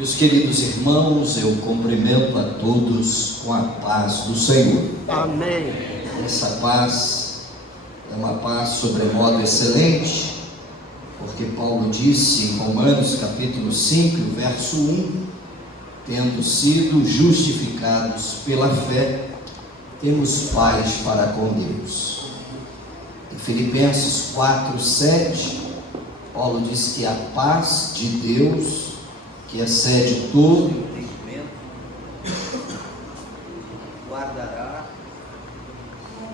Meus queridos irmãos, eu cumprimento a todos com a paz do Senhor. Amém. Essa paz é uma paz sobremodo excelente, porque Paulo disse em Romanos capítulo 5, verso 1, tendo sido justificados pela fé, temos paz para com Deus. Em Filipenses 4, 7, Paulo diz que a paz de Deus, que excede todo entendimento, guardará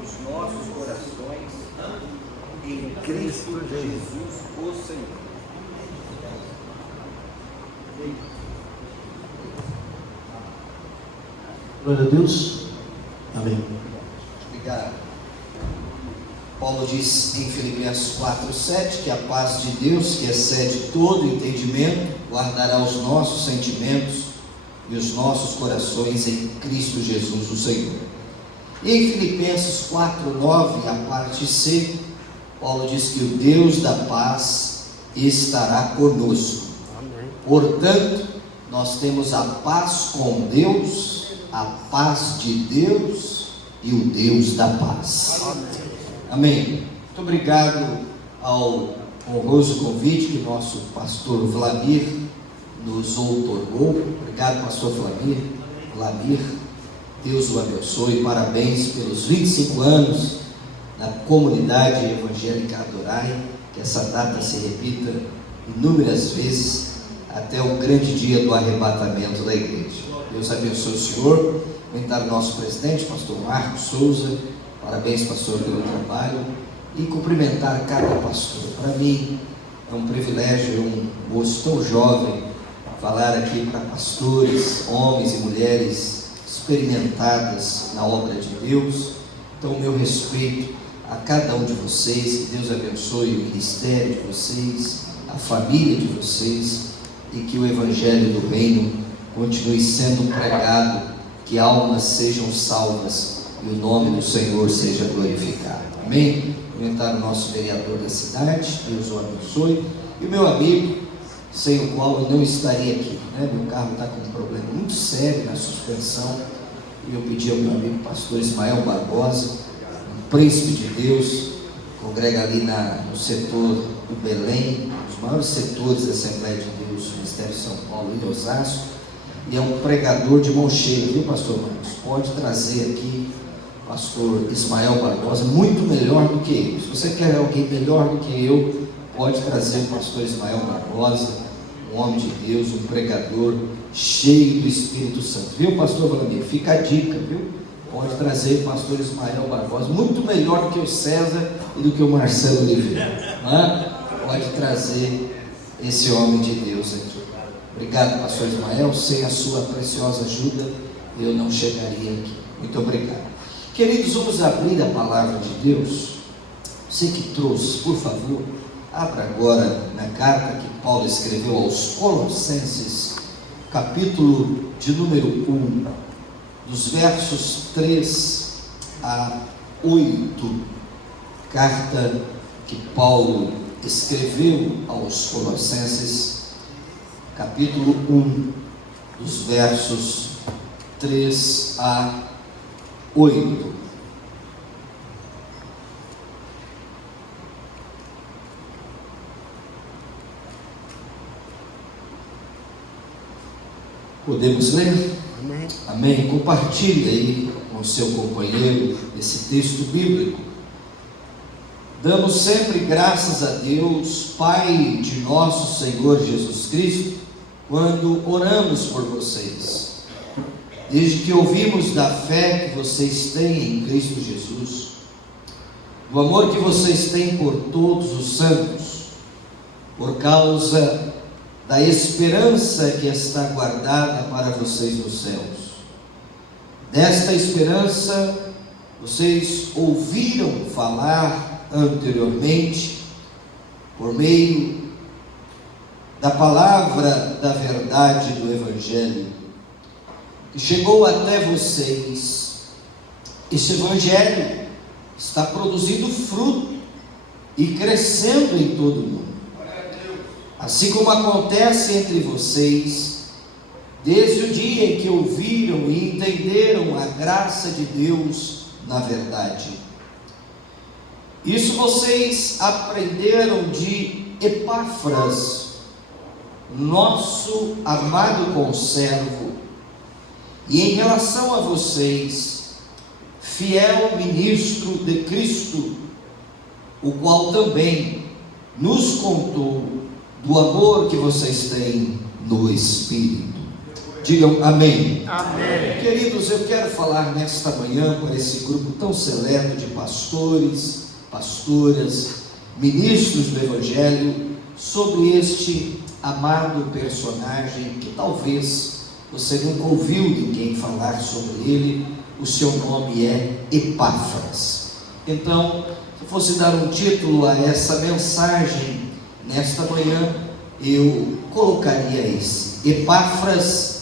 os nossos corações em Cristo Jesus, o Senhor. Glória a Deus. Amém. Obrigado. Paulo diz em Filipenses 4,7 que a paz de Deus, que excede todo entendimento, guardará os nossos sentimentos e os nossos corações em Cristo Jesus, o Senhor. E em Filipenses 4,9, a parte C, Paulo diz que o Deus da paz estará conosco. Amém. Portanto, nós temos a paz com Deus, a paz de Deus e o Deus da paz. Amém. Amém. Muito obrigado ao honroso convite que o nosso pastor Vladimir nos outorgou. Obrigado, pastor Vladimir. Deus o abençoe. Parabéns pelos 25 anos na comunidade evangélica Adorai. Que essa data se repita inúmeras vezes até o grande dia do arrebatamento da igreja. Deus abençoe o senhor. Comentar o nosso presidente, pastor Marcos Souza. Parabéns, pastor, pelo trabalho. E cumprimentar cada pastor. Para mim é um privilégio, um moço tão jovem, falar aqui para pastores, homens e mulheres experimentadas na obra de Deus. Então, o meu respeito a cada um de vocês. Que Deus abençoe o ministério de vocês, a família de vocês, e que o evangelho do reino continue sendo pregado, que almas sejam salvas e o nome do Senhor seja glorificado. Amém? Comentar o nosso vereador da cidade, Deus o abençoe, e o meu amigo, sem o qual eu não estaria aqui, né? Meu carro está com um problema muito sério na suspensão, e eu pedi ao meu amigo pastor Ismael Barbosa, um príncipe de Deus, congrega ali no setor do Belém, os maiores setores da Assembleia de Deus, Ministério de São Paulo e Osasco, e é um pregador de mão cheia, viu, pastor Marcos? Pode trazer aqui pastor Ismael Barbosa, muito melhor do que eu. Se você quer alguém melhor do que eu, pode trazer o pastor Ismael Barbosa, um homem de Deus, um pregador cheio do Espírito Santo, viu, pastor Vladimir? Fica a dica, viu? Pode trazer o pastor Ismael Barbosa, muito melhor do que o César e do que o Marcelo Oliveira, né? Pode trazer esse homem de Deus aqui. Obrigado, pastor Ismael. Sem a sua preciosa ajuda eu não chegaria aqui. Muito obrigado. Queridos, vamos abrir a palavra de Deus. Você que trouxe, por favor, abra agora na carta que Paulo escreveu aos Colossenses, capítulo de número 1, dos versos 3 a 8, carta que Paulo escreveu aos Colossenses, capítulo 1, dos versos 3 a 8. Podemos ler? Amém. Amém. Compartilhe aí com o seu companheiro esse texto bíblico. Damos sempre graças a Deus, Pai de nosso Senhor Jesus Cristo, quando oramos por vocês. Desde que ouvimos da fé que vocês têm em Cristo Jesus, do amor que vocês têm por todos os santos, por causa da esperança que está guardada para vocês nos céus. Desta esperança, vocês ouviram falar anteriormente, por meio da palavra da verdade do Evangelho, que chegou até vocês. Esse Evangelho está produzindo fruto e crescendo em todo o mundo. Assim como acontece entre vocês, desde o dia em que ouviram e entenderam a graça de Deus na verdade. Isso vocês aprenderam de Epáfras, nosso amado conservo, e em relação a vocês, fiel ministro de Cristo, o qual também nos contou do amor que vocês têm no Espírito. Digam amém. Amém. Queridos, eu quero falar nesta manhã para esse grupo tão seleto de pastores, pastoras, ministros do Evangelho, sobre este amado personagem que talvez você nunca ouviu ninguém falar sobre ele. O seu nome é Epáfras. Então, se eu fosse dar um título a essa mensagem nesta manhã, eu colocaria esse: Epáfras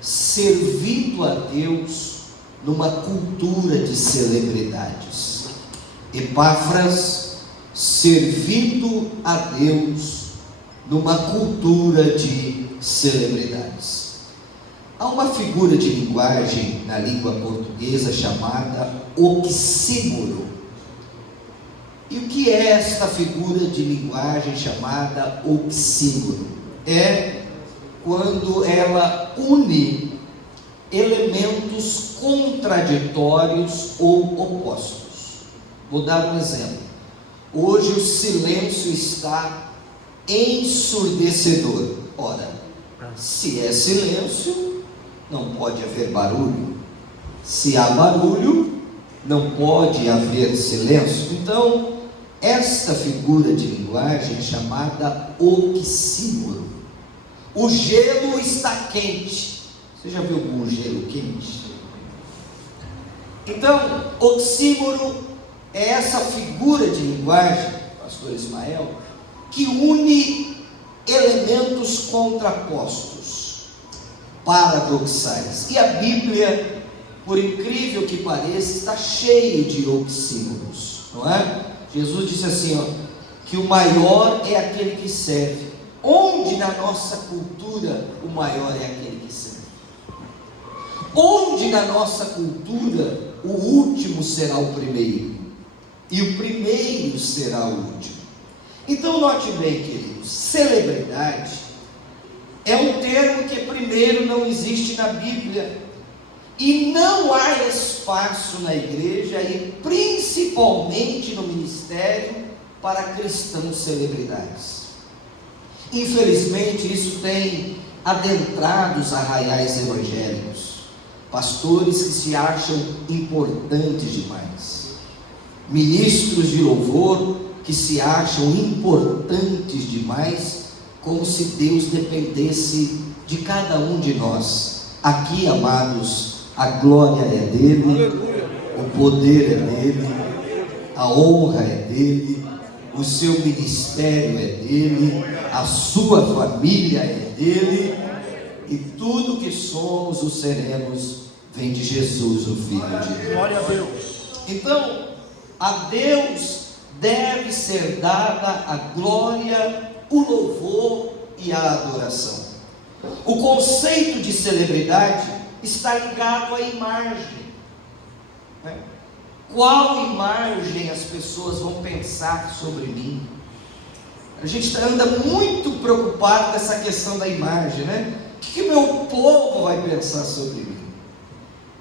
servindo a Deus numa cultura de celebridades. Epáfras servindo a Deus numa cultura de celebridades. Há uma figura de linguagem na língua portuguesa chamada oxímoro. E o que é esta figura de linguagem chamada oxímoro? É quando ela une elementos contraditórios ou opostos. Vou dar um exemplo. Hoje o silêncio está ensurdecedor. Ora, se é silêncio, não pode haver barulho. Se há barulho, não pode haver silêncio. Então, esta figura de linguagem é chamada oxímoro. O gelo está quente. Você já viu algum gelo quente? Então, oxímoro é essa figura de linguagem, pastor Ismael, que une elementos contrapostos, paradoxais. E a Bíblia, por incrível que pareça, está cheia de oxímoros, não é? Jesus disse assim, que o maior é aquele que serve. Onde na nossa cultura o maior é aquele que serve? Onde na nossa cultura o último será o primeiro e o primeiro será o último? Então note bem, queridos, celebridade é um termo que primeiro não existe na Bíblia e não há espaço na igreja e principalmente no ministério para cristãos celebridades. Infelizmente isso tem adentrado os arraiais evangélicos, pastores que se acham importantes demais, ministros de louvor que se acham importantes demais, como se Deus dependesse de cada um de nós. Aqui, amados, a glória é dele, o poder é dele, a honra é dele, o seu ministério é dele, a sua família é dele, e tudo que somos ou seremos vem de Jesus, o Filho de Deus. Glória a Deus. Então, a Deus deve ser dada a glória, o louvor e a adoração. O conceito de celebridade está ligado à imagem, né? Qual imagem as pessoas vão pensar sobre mim? A gente anda muito preocupado com essa questão da imagem, né? O que meu povo vai pensar sobre mim?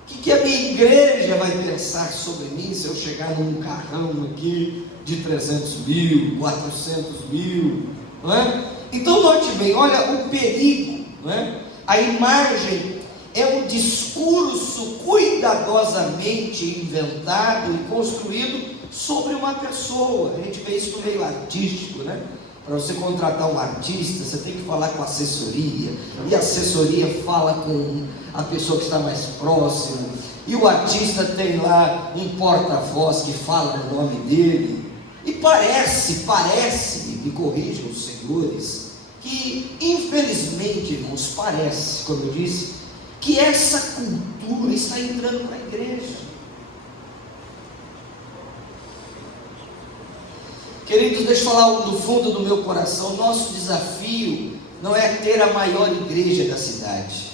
O que a minha igreja vai pensar sobre mim se eu chegar num carrão aqui de 300 mil, 400 mil, não é? Então note bem, olha o perigo, não é? A imagem é um discurso cuidadosamente inventado e construído sobre uma pessoa. A gente vê isso no meio artístico, né? Para você contratar um artista, você tem que falar com a assessoria, e a assessoria fala com a pessoa que está mais próxima, e o artista tem lá um porta-voz que fala no nome dele, e parece, me corrijam os senhores, que infelizmente, irmãos, parece, como eu disse, que essa cultura está entrando na igreja. Queridos, deixa eu falar algo do fundo do meu coração. Nosso desafio não é ter a maior igreja da cidade.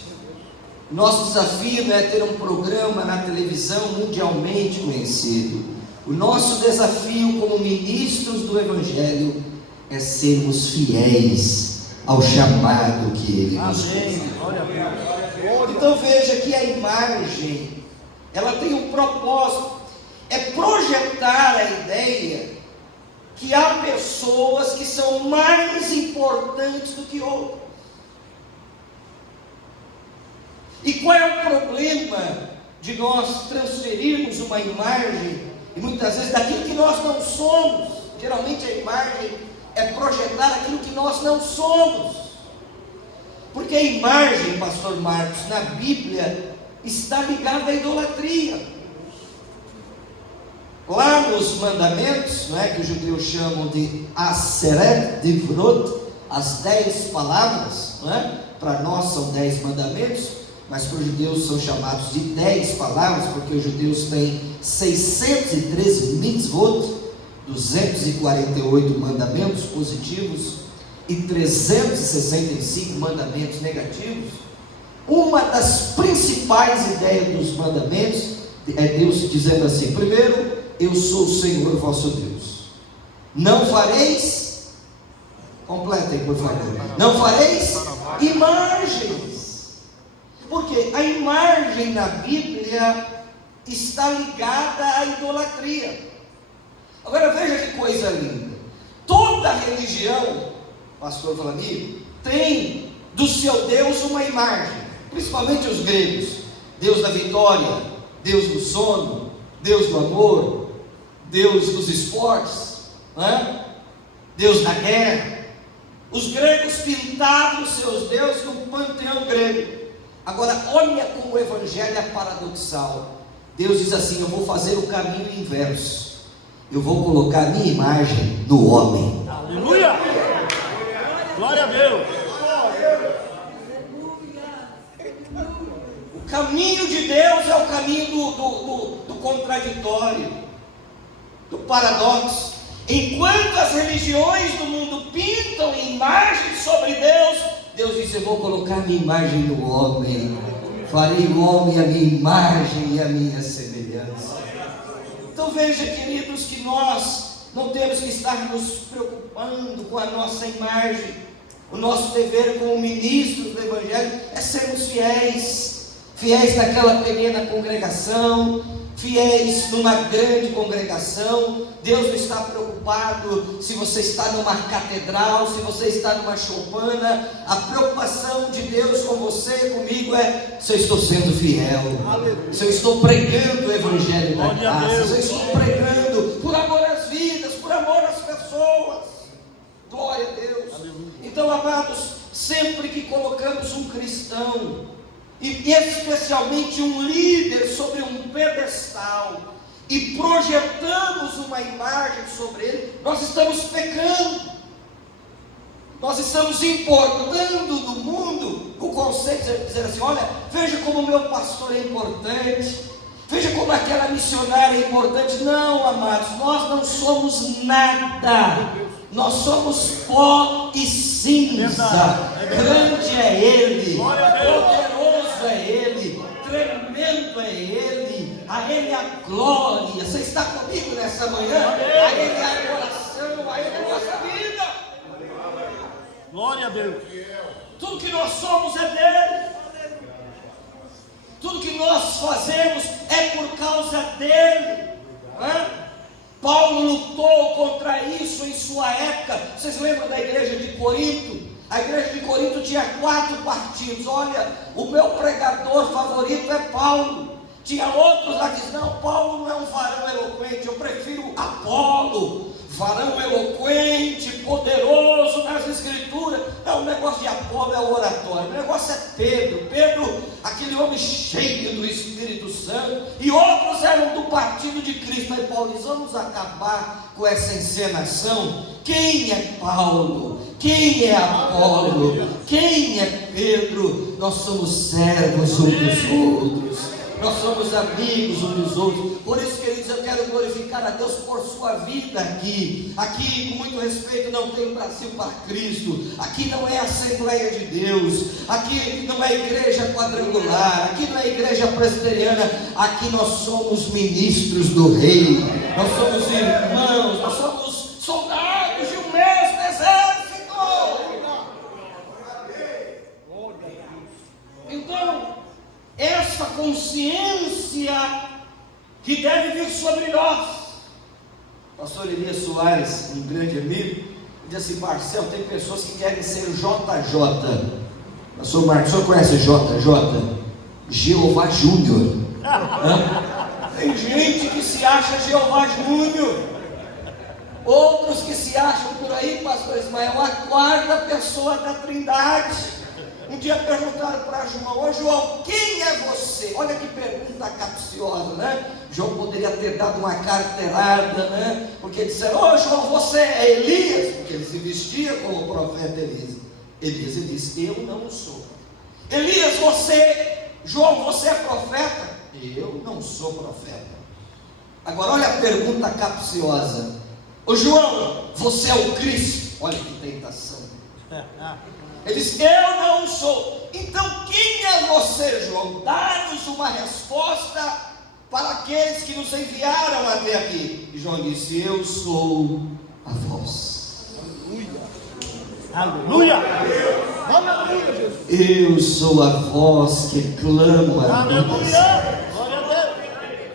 O nosso desafio não é ter um programa na televisão mundialmente conhecido. O nosso desafio como ministros do Evangelho é sermos fiéis ao chamado que Ele nos fez. Então veja que a imagem, ela tem um propósito, é projetar a ideia que há pessoas que são mais importantes do que outras. E qual é o problema de nós transferirmos uma imagem, e muitas vezes daquilo que nós não somos? Geralmente a imagem é projetar aquilo que nós não somos. Porque a imagem, pastor Marcos, na Bíblia está ligada à idolatria. Lá nos mandamentos, não é, que os judeus chamam de Aseret Divrot, as 10 palavras, não é? Para nós são 10 mandamentos, mas para os judeus são chamados de 10 palavras, porque os judeus têm 613 mitzvot, 248 mandamentos positivos e 365 mandamentos negativos. Uma das principais ideias dos mandamentos é Deus dizendo assim: primeiro, eu sou o Senhor vosso Deus. Não fareis, completem por favor, não fareis imagens. Porque a imagem na Bíblia está ligada à idolatria. Agora veja que coisa linda. Toda religião, pastor Vladimir, tem do seu Deus uma imagem. Principalmente os gregos: Deus da vitória, Deus do sono, Deus do amor, Deus dos esportes, né? Deus da guerra. Os gregos pintavam os seus deuses no panteão grego. Agora olha como o evangelho é paradoxal. Deus diz assim: eu vou fazer o caminho inverso. Eu vou colocar a minha imagem no homem. Aleluia! Glória a Deus! O caminho de Deus é o caminho do contraditório, do paradoxo. Enquanto as religiões do mundo pintam imagens sobre Deus, Deus disse: eu vou colocar a minha imagem no homem. Farei o homem a minha imagem e a minha semelhança. Então veja, queridos, que nós não temos que estar nos preocupando com a nossa imagem. O nosso dever como ministros do Evangelho é sermos fiéis. Fiéis naquela pequena congregação, fiéis numa grande congregação. Deus não está preocupado se você está numa catedral, se você está numa choupana. A preocupação de Deus com você, comigo, é se eu estou sendo fiel, se eu estou pregando o Evangelho da graça, se eu estou pregando por amor às vidas, por amor às pessoas. Glória a Deus. Então, amados, sempre que colocamos um cristão, e especialmente um líder, sobre um pedestal e projetamos uma imagem sobre ele, nós estamos pecando. Nós estamos importando do mundo o conceito de dizer assim: olha, veja como o meu pastor é importante, veja como aquela missionária é importante. Não, amados, nós não somos nada. Nós somos pó e cinza. Grande é Ele, poderoso é Ele, tremendo é Ele, a Ele a glória. Você está comigo nessa manhã? A Ele a adoração, a Ele a nossa vida. Glória a Deus. Tudo que nós somos é dele. Tudo que nós fazemos é por causa dele, não é? Paulo lutou contra isso em sua época. Vocês lembram da igreja de Corinto? A igreja de Corinto tinha 4 partidos. Olha, o meu pregador favorito é Paulo. Tinha outros lá que diziam: não, Paulo não é um varão eloquente, eu prefiro Apolo, varão eloquente, poderoso nas escrituras. Não, o negócio de Apolo é o oratório, o negócio é Pedro. Pedro, aquele homem cheio do Espírito Santo. E outros eram do partido de Cristo. Aí Paulo diz: vamos acabar com essa encenação. Quem é Paulo? Quem é Apolo? Quem é Pedro? Nós somos servos uns dos outros. nós somos amigos uns dos outros. Por isso, queridos, eu quero glorificar a Deus por sua vida aqui. Aqui, com muito respeito, não tem Brasil para Cristo. Aqui não é Assembleia de Deus. Aqui não é igreja quadrangular. Aqui não é igreja presbiteriana. Aqui nós somos ministros do Rei. Nós somos irmãos. Nós somos soldados de um mesmo exército. Então, essa consciência que deve vir sobre nós. Pastor Elias Soares, um grande amigo, diz assim: Marcel, tem pessoas que querem ser JJ. Pastor Marcos, o senhor conhece JJ? Jeová Júnior. Tem gente que se acha Jeová Júnior. Outros que se acham por aí, pastor Ismael, a quarta pessoa da Trindade. Um dia perguntaram para João: ô João, quem é você? Olha que pergunta capciosa, né? João poderia ter dado uma carteirada, né? Porque disseram: ô João, você é Elias? Porque ele se vestia como o profeta Elias. Elias disse: eu não sou. Elias, João, você é profeta? Eu não sou profeta. Agora olha a pergunta capciosa: ô João, você é o Cristo? Olha que tentação. Ele disse: eu não sou. Então quem é você, João? Dá-nos uma resposta para aqueles que nos enviaram até aqui. E João disse: eu sou a voz. Aleluia! Aleluia! Eu sou a voz que clama. Aleluia! Glória a Deus!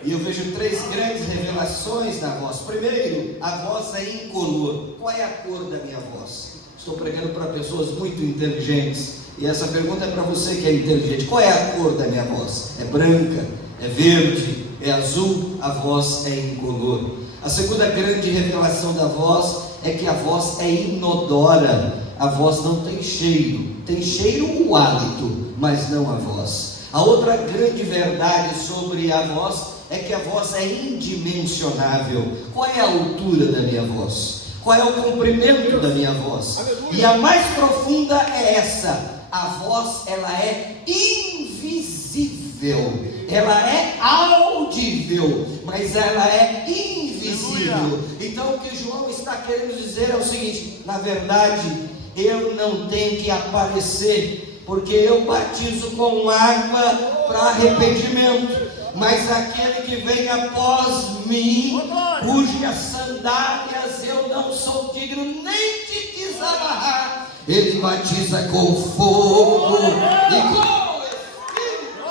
E eu vejo três grandes revelações na voz. Primeiro, a voz é incolor. Qual é a cor da minha voz? Estou pregando para pessoas muito inteligentes, e essa pergunta é para você que é inteligente. Qual é a cor da minha voz? É branca? É verde? É azul? A voz é incolor. A segunda grande revelação da voz é que a voz é inodora. A voz não tem cheiro. Tem cheiro o hálito, mas não a voz. A outra grande verdade sobre a voz é que a voz é indimensionável. Qual é a altura da minha voz? Qual é o comprimento da minha voz? Aleluia. E a mais profunda é essa: a voz, ela é invisível. Ela é audível, mas ela é invisível. Aleluia. Então o que João está querendo dizer é o seguinte: na verdade, eu não tenho que aparecer, porque eu batizo com água para arrependimento. Mas aquele que vem após mim, cujas sandálias eu não sou digno nem de desamarrar, ele batiza com fogo e com Espírito.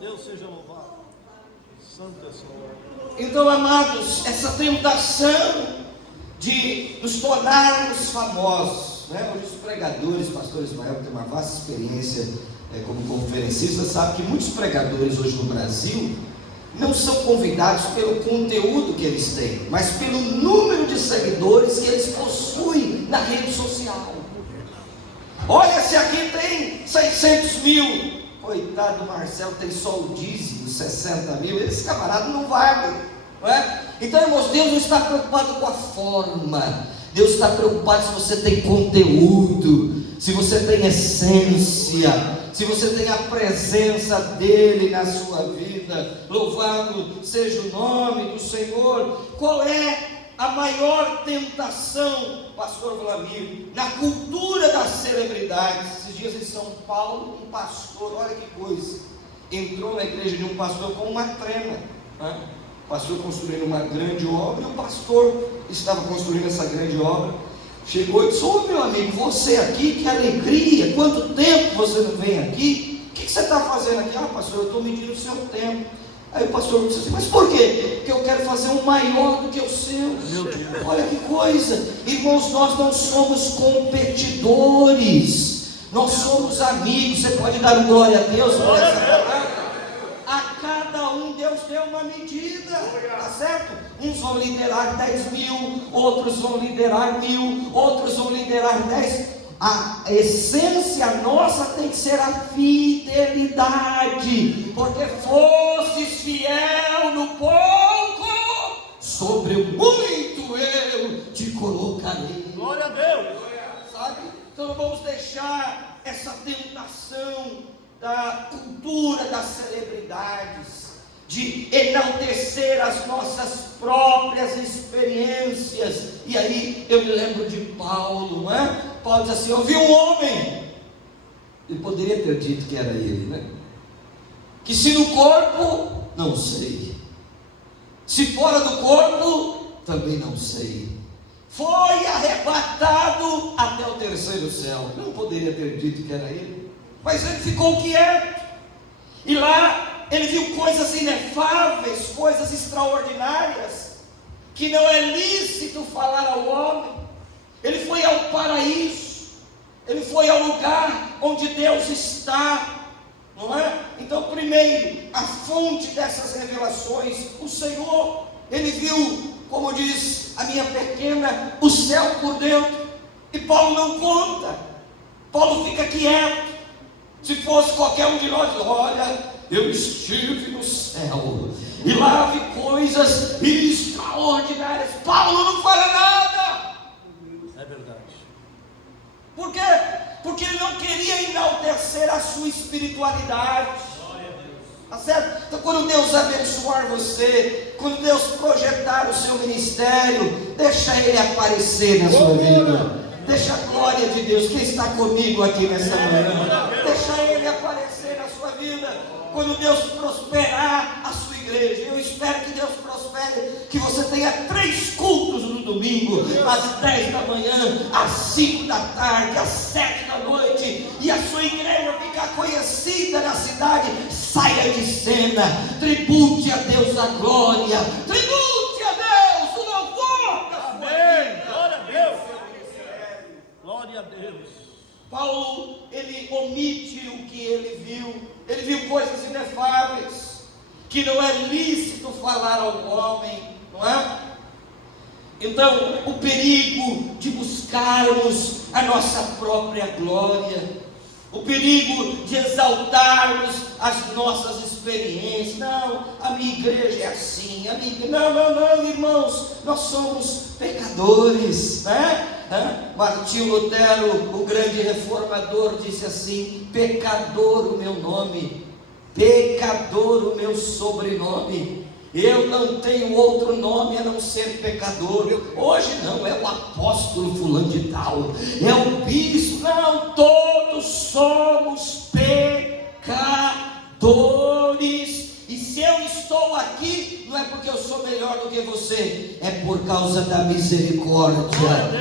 Deus seja louvado. Santo é o Senhor. Então, amados, essa tentação de nos tornarmos famosos, hoje os pregadores, pastor Ismael, que tem uma vasta experiência como conferencista, sabe que muitos pregadores hoje no Brasil não são convidados pelo conteúdo que eles têm, mas pelo número de seguidores que eles possuem na rede social. Olha, se aqui tem 600 mil, coitado do Marcelo, tem só o dízimo, 60 mil, esse camarada não vale, não é? Então, irmãos, Deus não está preocupado com a forma. Deus está preocupado se você tem conteúdo, se você tem essência, se você tem a presença dele na sua vida. Louvado seja o nome do Senhor. Qual é a maior tentação, pastor Vlamir, na cultura das celebridades? Esses dias em São Paulo, um pastor, olha que coisa, entrou na igreja de um pastor com uma trema, né? O pastor construindo uma grande obra, e o pastor estava construindo essa grande obra, chegou e disse: ô meu amigo, você aqui, que alegria, quanto tempo você não vem aqui, o que você está fazendo aqui? Ah, pastor, eu estou medindo o seu tempo. Aí o pastor disse assim: mas por quê? Porque eu quero fazer um maior do que o seu. Olha que coisa, irmãos, nós não somos competidores, nós somos amigos. Você pode dar um glória a Deus por essa palavra? A cada um Deus deu uma medida, tá certo? Uns vão liderar 10 mil, outros vão liderar 1000, outros vão liderar 10. A essência nossa tem que ser a fidelidade, porque fostes fiel no pouco, sobre o muito eu te colocarei. Glória a Deus. Sabe? Então não vamos deixar essa tentação da cultura das celebridades, de enaltecer as nossas próprias experiências. E aí eu me lembro de Paulo, não é? Paulo diz assim: eu vi um homem, ele poderia ter dito que era ele, né? Que se no corpo, não sei, se fora do corpo, também não sei, foi arrebatado até o terceiro céu. Eu não poderia ter dito que era ele, mas ele ficou quieto, e lá ele viu coisas inefáveis, coisas extraordinárias, que não é lícito falar ao homem. Ele foi ao paraíso, ele foi ao lugar onde Deus está, não é? Então, primeiro, a fonte dessas revelações, o Senhor. Ele viu, como diz a minha pequena, o céu por dentro. E Paulo não conta, Paulo fica quieto. Se fosse qualquer um de nós, olha, eu estive no céu e lá vi coisas extraordinárias. Paulo não fala nada. É verdade. Por quê? Porque ele não queria enaltecer a sua espiritualidade. Tá certo? Então, quando Deus abençoar você, quando Deus projetar o seu ministério, deixa Ele aparecer na sua vida. Deixa a glória de Deus. Quem está comigo aqui nessa manhã? Deixa Ele aparecer na sua vida. Quando Deus prosperar a sua igreja, eu espero que Deus prospere, que você tenha 3 cultos no domingo, às 10 da manhã, às 5 da tarde, às 7 da noite, e a sua igreja ficar conhecida na cidade. Saia de cena, tribute a Deus a glória, tribute a Deus o louvor da sua vida. Glória a Deus. Glória a Deus. Paulo, ele omite o que ele viu coisas inefáveis, que não é lícito falar ao homem, não é? Então, o perigo de buscarmos a nossa própria glória, o perigo de exaltarmos as nossas experiências. Não, a minha igreja é assim, a minha igreja... Não, irmãos, nós somos pecadores, né? Martinho Lutero, o grande reformador, disse assim: pecador o meu nome, pecador o meu sobrenome, eu não tenho outro nome a não ser pecador. Hoje não é o apóstolo fulano de tal, é o bispo. Não, todos somos pecadores. E se eu estou aqui, não é porque eu sou melhor do que você, é por causa da misericórdia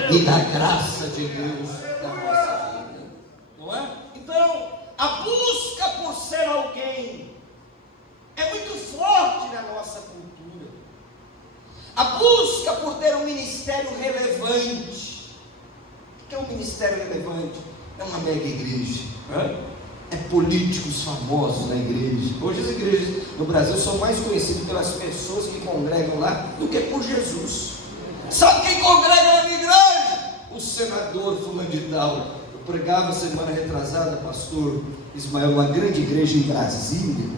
e da graça de Deus na nossa vida, não é? Então, a busca por ser alguém é muito forte na nossa cultura. A busca por ter um ministério relevante. O que é um ministério relevante? É uma mega igreja, é políticos famosos na igreja. Hoje as igrejas no Brasil são mais conhecidas pelas pessoas que congregam lá do que por Jesus. Sabe quem congrega na minha igreja? O senador fulano de tal. Eu pregava semana retrasada, pastor Ismael, uma grande igreja em Brasília,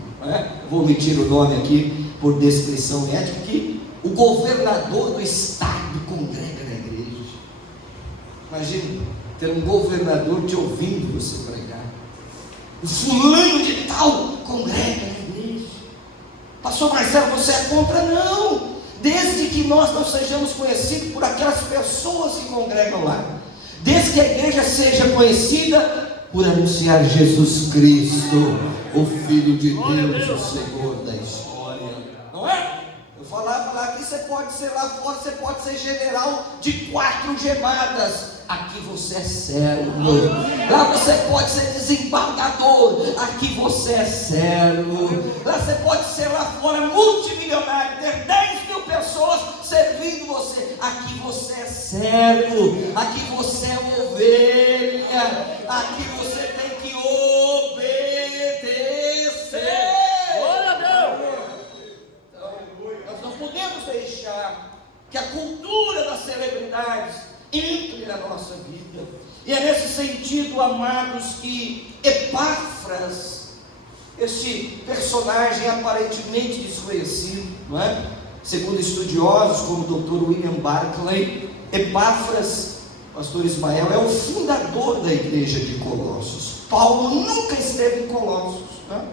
vou omitir o nome aqui por descrição ética, que o governador do estado congrega na igreja. Imagina ter um governador te ouvindo você pregar. O fulano de tal congrega na igreja. Pastor Marcelo, você é contra? Não, desde que nós não sejamos conhecidos por aquelas pessoas que congregam lá, desde que a igreja seja conhecida por anunciar Jesus Cristo, o Filho de Deus, o Senhor da história, não é? Eu falava lá que você pode ser lá fora, você pode ser general de 4 gemadas. Aqui você é servo. Lá você pode ser desembargador. Aqui você é servo. Lá você pode ser lá fora multimilionário, ter 10.000 pessoas servindo você. Aqui você é servo. Aqui você é ovelha. Aqui você tem que obedecer. Glória a Deus. Então, nós não podemos deixar que a cultura das celebridades entre na nossa vida. E é nesse sentido, amados, que Epáfras, este personagem aparentemente desconhecido, não é? Segundo estudiosos como o Dr. William Barclay, Epáfras pastor Ismael é o fundador da igreja de Colossos. Paulo nunca esteve em Colossos, né?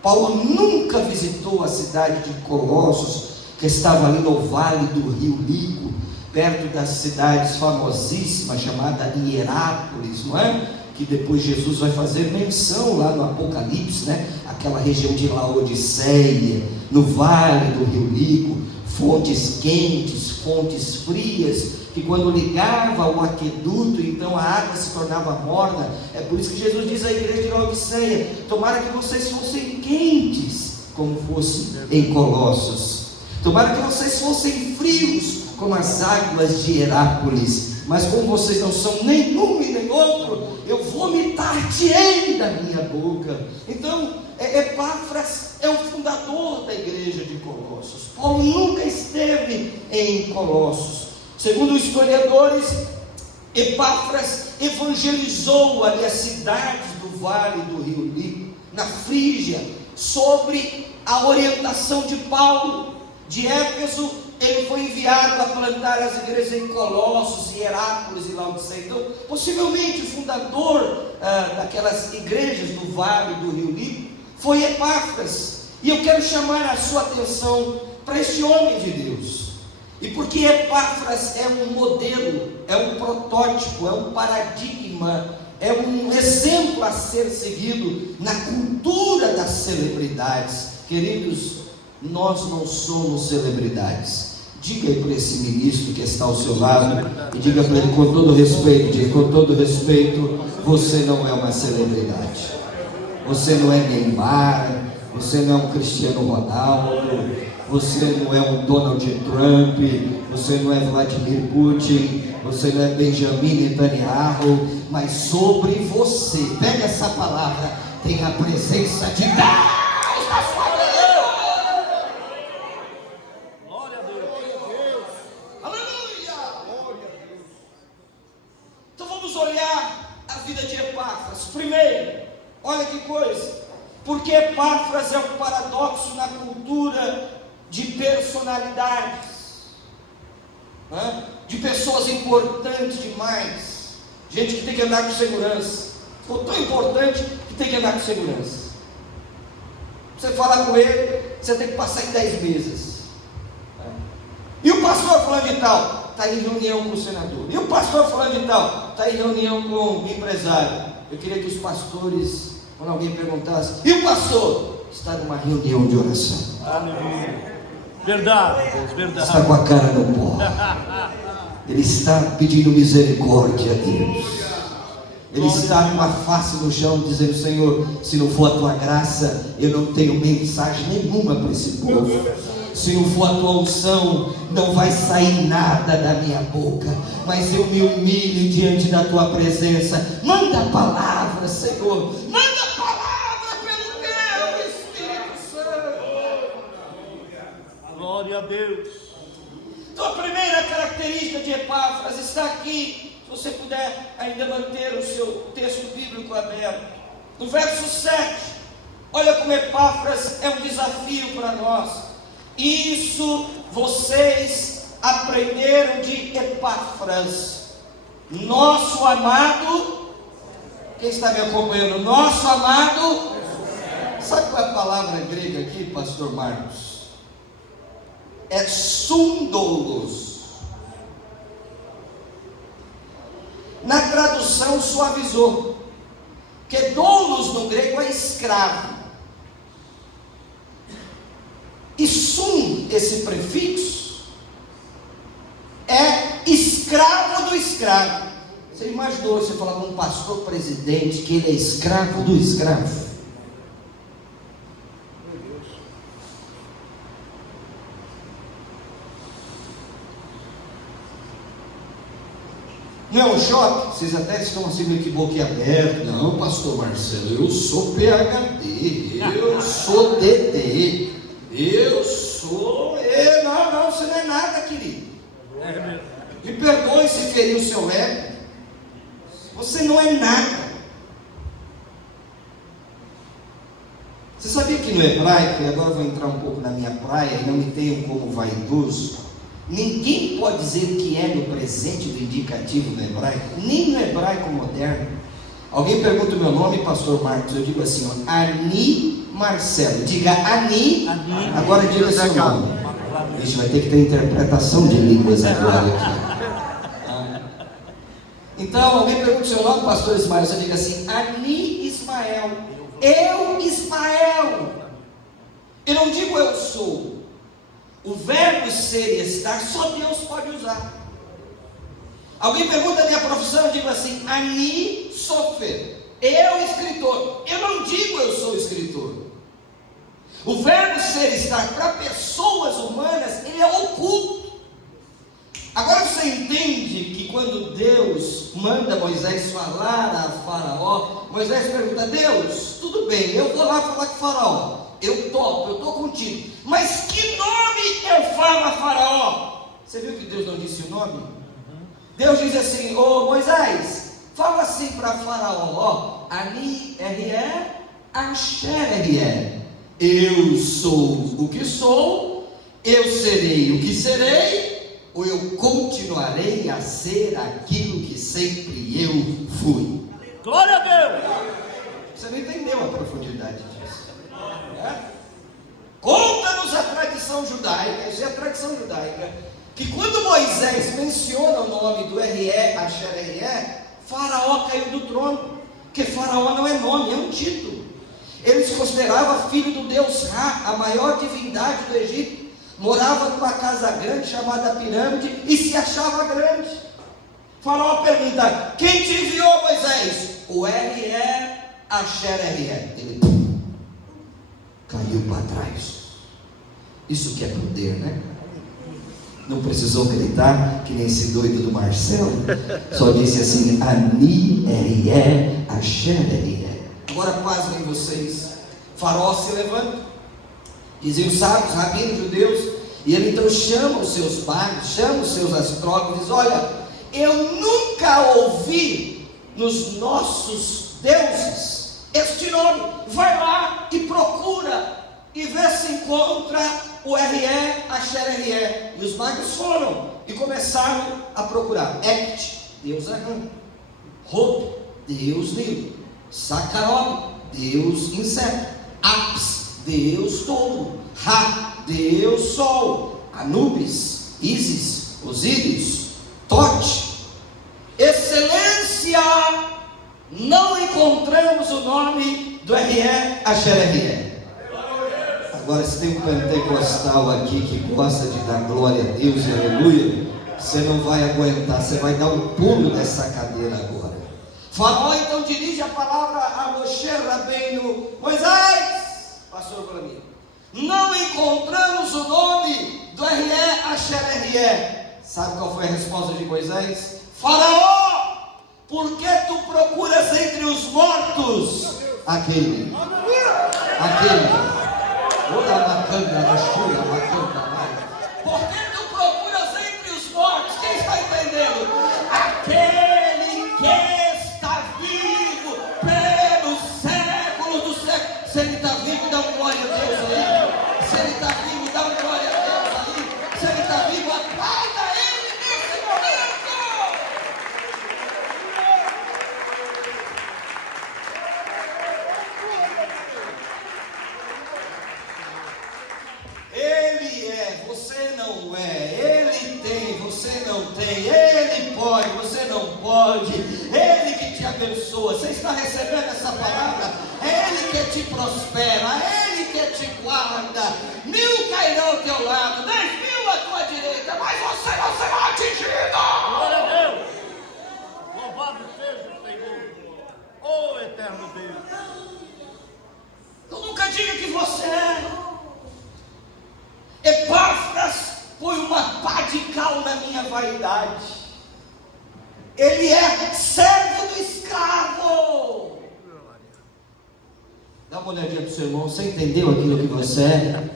Paulo nunca visitou a cidade de Colossos, que estava ali no vale do rio Lico, perto das cidades famosíssimas, chamada Hierápolis, não é? Que depois Jesus vai fazer menção lá no Apocalipse, né? Aquela região de Laodiceia, no vale do rio Lico, fontes quentes, fontes frias, que quando ligava o aqueduto, então a água se tornava morna. É por isso que Jesus diz à igreja de Laodiceia: tomara que vocês fossem quentes, como fosse em Colossos. Tomara que vocês fossem frios, como as águas de Herápolis. Mas como vocês não são nenhum e nem outro, eu vomitar-te-ei da minha boca. Então, Epáfras é o fundador da igreja de Colossos. Paulo nunca esteve em Colossos. Segundo os historiadores, Epáfras evangelizou ali as cidades do vale do rio Lico, na Frígia, sobre a orientação de Paulo. De Éfeso, ele foi enviado a plantar as igrejas em Colossos, Hierápolis e Laodiceia. Então, possivelmente o fundador daquelas igrejas do vale do rio Lico foi Epáfras. E eu quero chamar a sua atenção para este homem de Deus. E porque Epáfras é um modelo, é um protótipo, é um paradigma, é um exemplo a ser seguido na cultura das celebridades. Queridos, nós não somos celebridades. Diga aí para esse ministro que está ao seu lado, e diga para ele com todo respeito, diga com todo respeito: você não é uma celebridade. Você não é Neymar, você não é um Cristiano Ronaldo, você não é um Donald Trump, você não é Vladimir Putin, você não é Benjamin Netanyahu, mas sobre você, pega essa palavra, tem a presença de Deus na sua vida. Glória a Deus. Aleluia. Então vamos olhar a vida de Epáfras. Primeiro, olha que coisa, porque Epáfras é um paradoxo na cultura de personalidades, né? De pessoas importantes demais, gente que tem que andar com segurança. Ficou tão importante que tem que andar com segurança. Você falar com ele, você tem que passar em 10 meses. E o pastor fulano de tal está em reunião com o senador. E o pastor fulano de tal está em reunião com o empresário. Eu queria que os pastores, quando alguém perguntasse: e o pastor? Está numa reunião de oração. Aleluia. Verdade, Deus, verdade. Está com a cara no pó. Ele está pedindo misericórdia a Deus. Ele está com a face no chão, dizendo: Senhor, se não for a tua graça, eu não tenho mensagem nenhuma para esse povo. Se não for a tua unção, não vai sair nada da minha boca. Mas eu me humilho diante da tua presença. Manda a palavra, Senhor. Manda a palavra pelo teu Espírito Santo. Glória a Deus. Então a primeira característica de Epáfras está aqui. Se você puder ainda manter o seu texto bíblico aberto, no verso 7, olha como Epáfras é um desafio para nós. Isso vocês aprenderam de Epáfras, nosso amado. Quem está me acompanhando? Nosso amado. Sabe qual é a palavra grega aqui, pastor Marcos? É sundolos. Na tradução suavizou, que doulos no grego é escravo. E sum, esse prefixo, é escravo do escravo. Você imaginou você falar com um pastor presidente que ele é escravo do escravo? Não é um choque? Vocês até estão assim meio que boquiabertos. Não, pastor Marcelo, eu sou PhD, eu sou DD, eu sou... Não, você não é nada, querido. Me perdoe se ferir o seu ego. Você não é nada. Você sabia que no hebraico, e agora eu vou entrar um pouco na minha praia, e não me tenham como vaidoso, Ninguém pode dizer o que é no presente do indicativo no hebraico, nem no hebraico moderno. Alguém pergunta o meu nome, pastor Marcos, eu digo assim, ó, Ani Marcelo. Diga Ani, agora diga seu nome. A gente vai ter que ter interpretação de línguas agora aqui. Então, alguém pergunta o seu nome, pastor Ismael, você diga assim, Ani Ismael. Eu, Ismael. Eu não digo eu sou. O verbo ser e estar, só Deus pode usar. Alguém pergunta a minha profissão, eu digo assim, Ani Sofer. Eu, escritor. Eu não digo eu sou escritor. O verbo ser e estar para pessoas humanas, ele é oculto. Agora você entende que quando Deus manda Moisés falar a Faraó, Moisés pergunta, Deus, tudo bem, eu vou lá falar com o Faraó, eu topo, eu estou contigo, mas que nome eu falo a Faraó? Você viu que Deus não disse o nome? Deus diz assim, ô Moisés, fala assim para Faraó, ó, Ani R-E, Asher R-E, eu sou o que sou, eu serei o que serei, ou eu continuarei a ser aquilo que sempre eu fui. Glória a Deus! Você não entendeu a profundidade disso, né? Conta-nos a tradição judaica, isso é a tradição judaica, que quando Moisés menciona o nome do R.E., Asher R.E., Faraó caiu do trono, porque Faraó não é nome, é um título. Ele se considerava filho do deus Ra, a maior divindade do Egito. Morava numa casa grande chamada Pirâmide e se achava grande. Faraó pergunta, quem te enviou, Moisés? O R.E., Asher R.E. Ele caiu para trás. Isso que é poder, né? Não precisou gritar que nem esse doido do Marcelo. Só disse assim, Ani R.E., Asher R.E. Agora pasmem vocês. Faraó se levanta. Dizem os sábios, rabinos judeus, e ele então chama os seus magos, chama os seus astrólogos, diz, olha, eu nunca ouvi nos nossos deuses este nome, vai lá e procura, e vê se encontra o R.E., Asher R.E. E os magos foram, e começaram a procurar, Ect, Deus Arran, Hod, Deus Nilo, Sacarob, Deus Inseto, Apis, Deus Touro, Ra, Deus Sol, Anubis, Ísis, Osíris, Tote, excelência, não encontramos o nome do R.E., Asher R.E. Agora se tem um pentecostal aqui que gosta de dar glória a Deus e aleluia, você não vai aguentar, você vai dar um pulo nessa cadeira agora. Faraó então dirige a palavra a Moshe Rabbeinu, Moisés, pastor para mim, não encontramos o nome do R.E., Asher R.E. Sabe qual foi a resposta de Moisés? Faraó, por que tu procuras entre os mortos aquele? Por que tu procuras entre os mortos? Quem está entendendo? Aquele que está vivo pelos séculos dos séculos. Se ele está vivo, dá uma glória a Deus aí. Se ele está vivo, dá uma glória a Deus aí. Se ele está vivo, aplauda ele nesse momento. Ele é, você não é. Ele tem, você não tem. Ele pode, você não pode. Ele que te abençoa. Você está recebendo essa palavra? É Ele que te prospera. É Ele que te guarda. 1000 cairão ao teu lado, 10.000 à tua direita, mas você não será atingido. Glória a Deus! Louvado seja o Senhor! Oh, eterno Deus! Então nunca diga que você é. Epáfras foi uma pá de cal na minha vaidade. Ele é servo do escravo. Dá uma olhadinha para o seu irmão. Você entendeu aquilo que você é?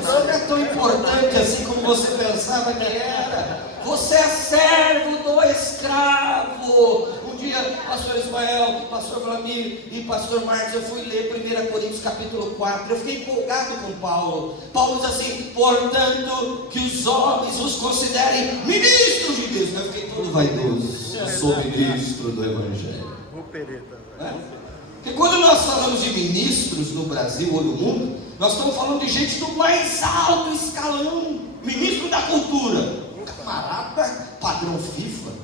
Você não é tão importante assim como você pensava que era. Você é servo do escravo. Um dia, pastor Ismael, pastor Vladimir e pastor Marcos, eu fui ler 1 Coríntios capítulo 4, eu fiquei empolgado com Paulo. Paulo diz assim: portanto, que os homens os considerem ministros de Deus. Eu fiquei todo vaidoso, eu sou ministro do Evangelho. Porque quando nós falamos de ministros no Brasil ou no mundo, nós estamos falando de gente do mais alto escalão. Ministro da cultura, um camarada padrão FIFA.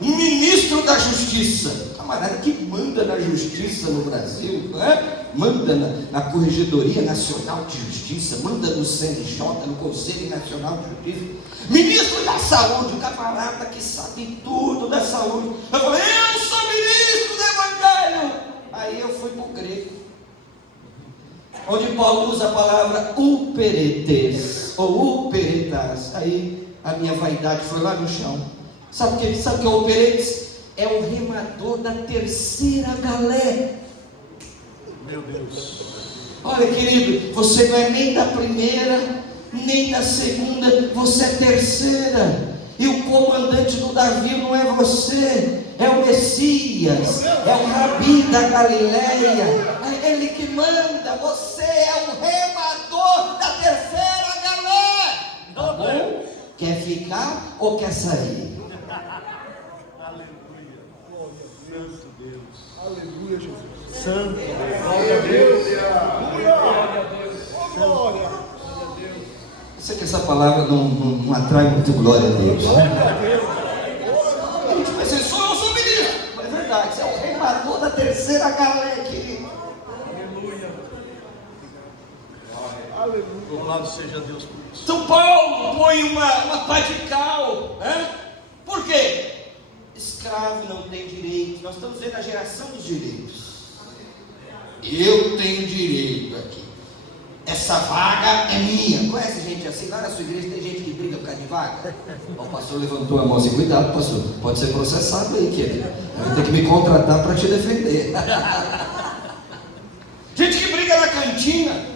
Um ministro da justiça, um camarada que manda na justiça no Brasil, não é? Manda na Corregedoria Nacional de Justiça, manda no CNJ, no Conselho Nacional de Justiça. Ministro da Saúde, um camarada que sabe tudo da saúde. Eu falei: eu sou ministro do Evangelho. Aí eu fui para o grego, onde Paulo usa a palavra uperetes, ou uperetas. Aí a minha vaidade foi lá no chão. Sabe o que é o uperetes? É o remador da terceira galé. Meu Deus. Olha, querido, você não é nem da primeira, nem da segunda, você é terceira. E o comandante do navio não é você, é o Messias, é o Rabi da Galileia, é ele que manda. Você é o remador da terceira galé. Tá bom? Quer ficar ou quer sair? Aleluia. Santo Deus. Aleluia, Jesus. Santo Deus. Glória a Deus. Glória a Deus. Glória a Deus. Eu sei que essa palavra não atrai muito glória a Deus. A gente pensa: eu sou ministro. Mas é verdade, você é o remador da terceira galé, querido. Aleluia. Aleluia. Louvado seja Deus por isso. São Paulo põe uma pá de cal, né? Por quê? Escravo não tem direito. Nós estamos vendo a geração dos direitos. Eu tenho direito aqui. Essa vaga é minha. Conhece gente assim? Lá na sua igreja tem gente que briga por causa de vaga. O pastor levantou a mão assim: cuidado, pastor, pode ser processado aí, querido. Vai ter que me contratar para te defender. Gente que briga na cantina.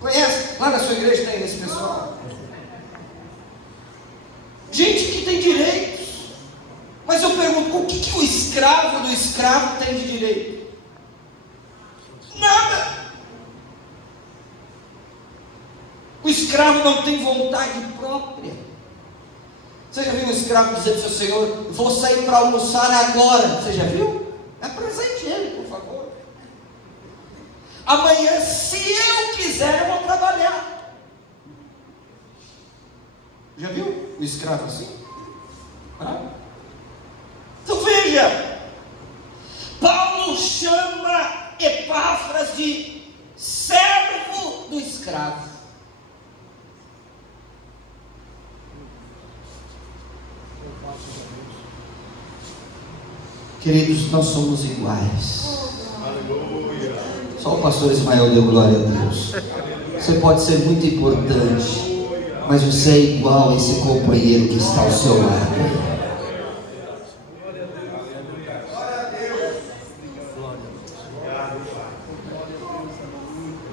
Conhece? Lá na sua igreja tem esse pessoal. Gente que tem direitos. Mas eu pergunto: o que o escravo do escravo tem de direito? Nada. O escravo não tem vontade própria. Você já viu um escravo dizer para o seu senhor: vou sair para almoçar agora? Você já viu? Apresente ele, por favor. Amanhã, se eu quiser, eu vou trabalhar. Já viu o escravo assim? Então veja, Paulo chama Epáfras de servo do escravo. Queridos, nós somos iguais. Aleluia. Só o pastor Ismael deu glória a Deus. Você pode ser muito importante, mas você é igual a esse companheiro que está ao seu lado.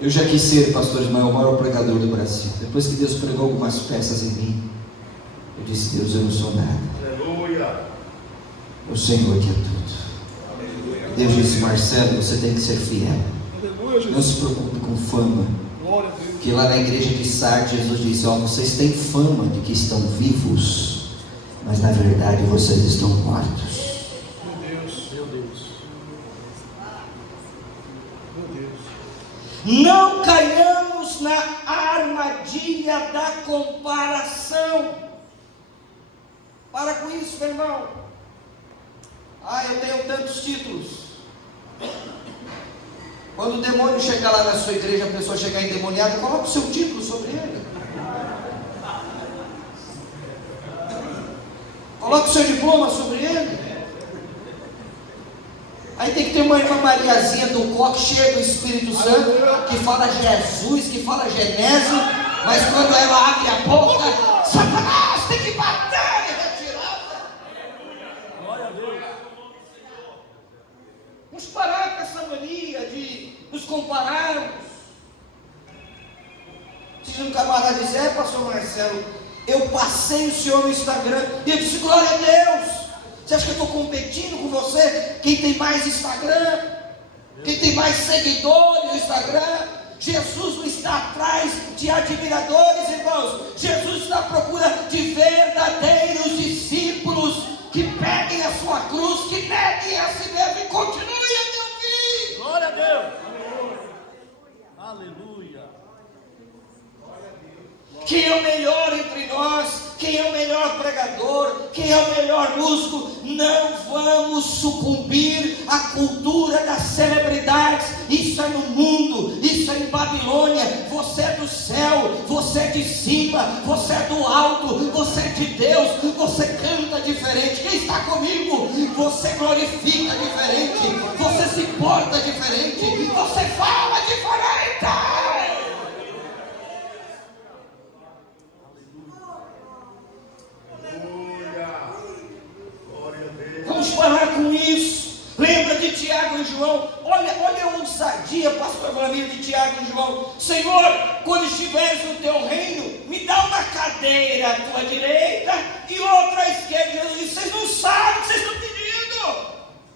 Eu já quis ser, pastor Ismael, o maior pregador do Brasil. Depois que Deus pregou algumas peças em mim, eu disse: Deus, eu não sou nada. Aleluia. O Senhor que é tudo. Deus disse: Marcelo, você tem que ser fiel. Aleluia, Não Jesus. se preocupe com fama. Glória a Deus. Que lá na igreja de Sardes, Jesus disse: ó, vocês têm fama de que estão vivos, mas na verdade vocês estão mortos. Meu Deus. Meu Deus. Meu Deus. Não caiamos na armadilha da comparação. Para com isso, meu irmão. Eu tenho tantos títulos. Quando o demônio chegar lá na sua igreja, a pessoa chegar endemoniada, coloca o seu título sobre ele. Coloca o seu diploma sobre ele. Aí tem que ter uma irmã Mariazinha do coque cheia do Espírito Santo, que fala Jesus, que fala Genésio, mas quando ela abre a boca, Satanás tem que bater e retirar. Glória a Deus. Vamos parar com essa mania de nos compararmos. Se um camarada dizer: pastor Marcelo, eu passei o senhor no Instagram, e eu disse: glória a Deus. Você acha que eu estou competindo com você? Quem tem mais Instagram? Quem tem mais seguidores no Instagram? Jesus não está atrás de admiradores, irmãos. Jesus está à procura de verdadeiros discípulos que peguem a sua cruz, que neguem a si mesmo e continuem a me ouvir. Glória a Deus. Aleluia. Quem é o melhor entre nós? Quem é o melhor pregador? Quem é o melhor músico? Não vamos sucumbir à cultura das celebridades. Isso é no mundo, isso é em Babilônia. Você é do céu, você é de cima, você é do alto, você é de Deus. Você canta diferente. Quem está comigo? Você glorifica diferente, você se porta diferente, você fala diferente. Vamos parar com isso. Lembra de Tiago e João? Olha a ousadia, pastor Vlamir, de Tiago e João. Senhor, quando estiveres no teu reino, me dá uma cadeira à tua direita e outra à esquerda. Jesus disse: vocês não sabem o que vocês estão pedindo.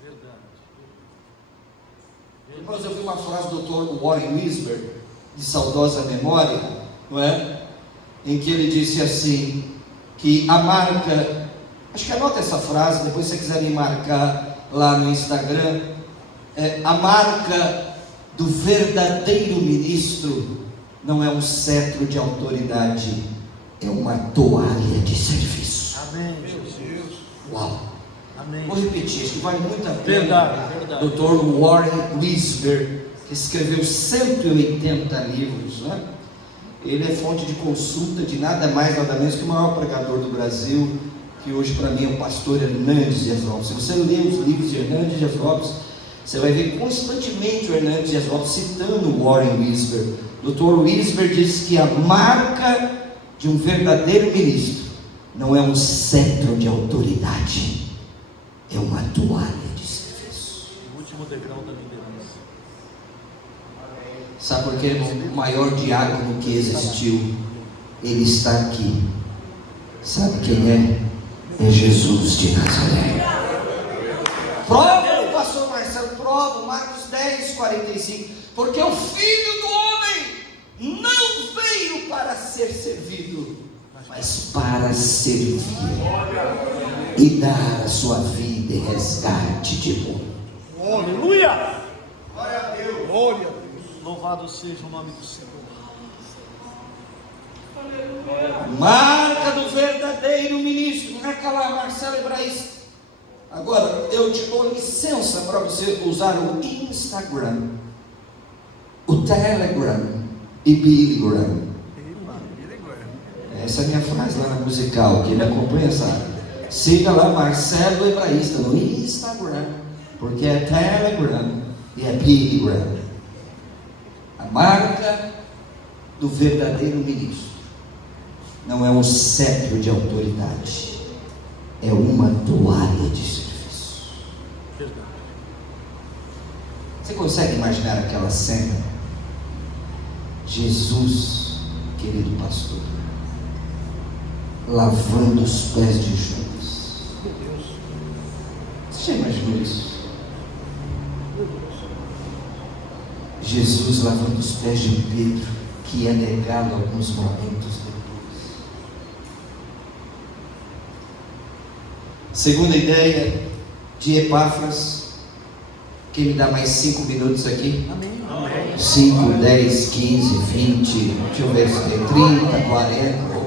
Verdade. Irmãos, eu vi uma frase do Dr. Warren Wiersbe, de saudosa memória, não é? Em que ele disse assim, que a marca, acho que anota essa frase, depois se você quiser me marcar lá no Instagram, a marca do verdadeiro ministro não é um cetro de autoridade, é uma toalha de serviço. Amém, Jesus. Uau! Amém. Vou repetir, acho que vale muito a pena. Verdade. Dr. Warren Wiersbe, que escreveu 180 livros, né? Ele é fonte de consulta de nada mais, nada menos que o maior pregador do Brasil, que hoje para mim é o pastor Hernandes Dias Lopes. Se você ler os livros de Hernandes Dias Lopes, você vai ver constantemente o Hernandes Dias Lopes citando o Warren Wiersbe. Dr. Wiersbe diz que a marca de um verdadeiro ministro não é um cetro de autoridade, é uma toalha de serviço. O último degrau da liderança. Sabe por quê? O maior diácono que existiu, ele está aqui. Sabe quem é? É Jesus de Nazaré. Prova, o pastor Marcelo, prova, Marcos 10, 45. Porque o Filho do Homem não veio para ser servido, mas para servir e dar a sua vida em resgate de mundo. Aleluia. Glória a Deus. Glória a Deus. Louvado seja o nome do Senhor. Marca do verdadeiro ministro. Marca lá, Marcelo Hebraísta. Agora, eu te dou licença para você usar o Instagram, o Telegram e Billygram. Essa é a minha frase lá na musical, que ele acompanha, sabe? Siga lá Marcelo Hebraísta no Instagram, porque é Telegram e é Billygram. A marca do verdadeiro ministro não é um cetro de autoridade, é uma toalha de serviço. Verdade. Você consegue imaginar aquela cena? Jesus, querido pastor, lavando os pés de Judas. Você já imaginou isso? Jesus lavando os pés de Pedro, que ia negá-lo alguns momentos depois. Segunda ideia de Epáfras. Quem me dá mais 5 minutos aqui? Amém. 5, 10, 15, 20, deixa eu ver se tem 30, 40.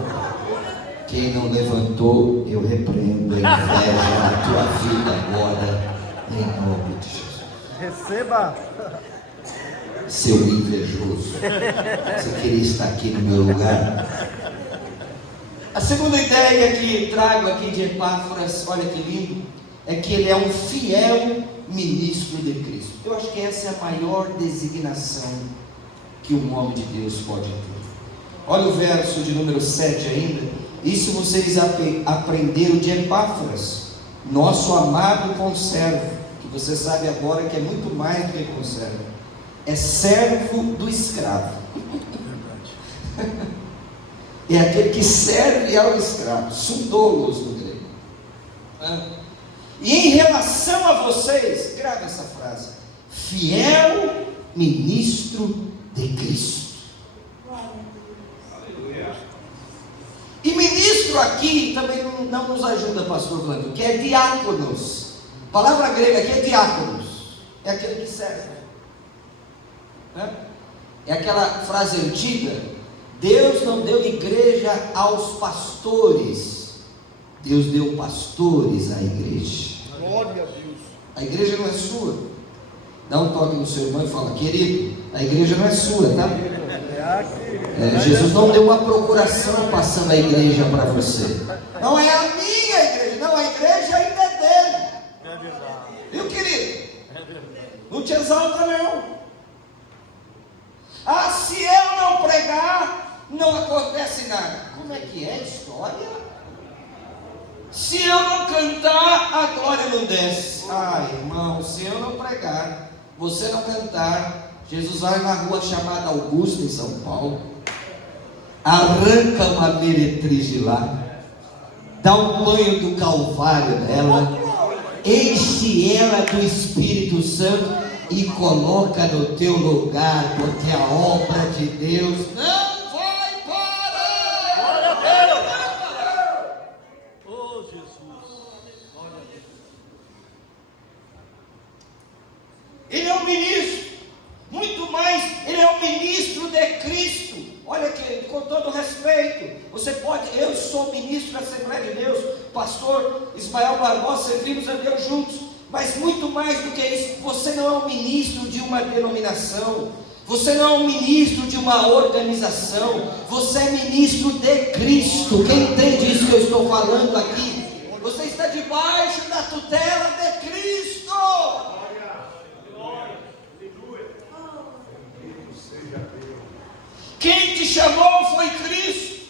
Quem não levantou, eu repreendo a inveja na tua vida agora, em nome de Jesus. Receba. Seu invejoso, você queria estar aqui no meu lugar? A segunda ideia que trago aqui de Epáfras, olha que lindo, é que ele é um fiel ministro de Cristo. Eu acho que essa é a maior designação que um homem de Deus pode ter. Olha o verso de número 7 ainda. Isso vocês aprenderam de Epáfras, nosso amado conservo, que você sabe agora que é muito mais do que conservo, é servo do escravo. É aquele que serve ao escravo, sundolos no grego. E em relação a vocês, grave essa frase: fiel ministro de Cristo. E ministro aqui também não nos ajuda, pastor Flávio, que é diáconos. A palavra grega aqui é diáconos, é aquele que serve, né? É aquela frase antiga: Deus não deu igreja aos pastores, Deus deu pastores à igreja. Glória a Deus. A igreja não é sua. Dá um toque no seu irmão e fala: querido, a igreja não é sua, tá? Jesus não deu uma procuração passando a igreja para você. Não é a minha igreja, não, a igreja ainda é dele. É verdade. Viu, querido? É verdade. Não te exalta, não. Ah, se eu não pregar, não acontece nada. Como é que é a história? Se eu não cantar, a glória não desce. Ah, irmão, se eu não pregar, você não cantar, Jesus vai na rua chamada Augusta, em São Paulo, arranca uma meretriz de lá, dá um banho do Calvário nela, enche ela do Espírito Santo e coloca no teu lugar, porque a obra de Deus não vai parar. Glória a Deus. Oh, Jesus. Glória a Deus. Ele é um ministro, muito mais, ele é um ministro de Cristo. Olha aqui, com todo respeito, você pode, eu sou ministro da Assembleia de Deus, pastor Ismael Barbosa, servimos a Deus juntos, mas muito mais do que isso, você não é um ministro de uma denominação, você não é um ministro de uma organização, você é ministro de Cristo. Quem entende isso que eu estou falando aqui? Você está debaixo da tutela de Cristo. Quem te chamou foi Cristo,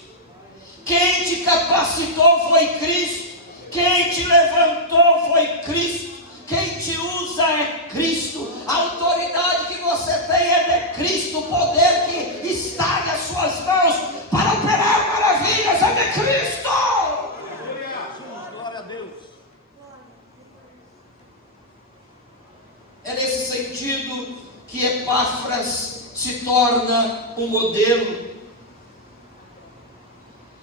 quem te capacitou foi Cristo, quem te levantou foi Cristo, quem te usa é Cristo, a autoridade que você tem é de Cristo, o poder que está nas suas mãos para operar maravilhas é de Cristo. Glória a Deus. É nesse sentido que Epáfras se torna um modelo.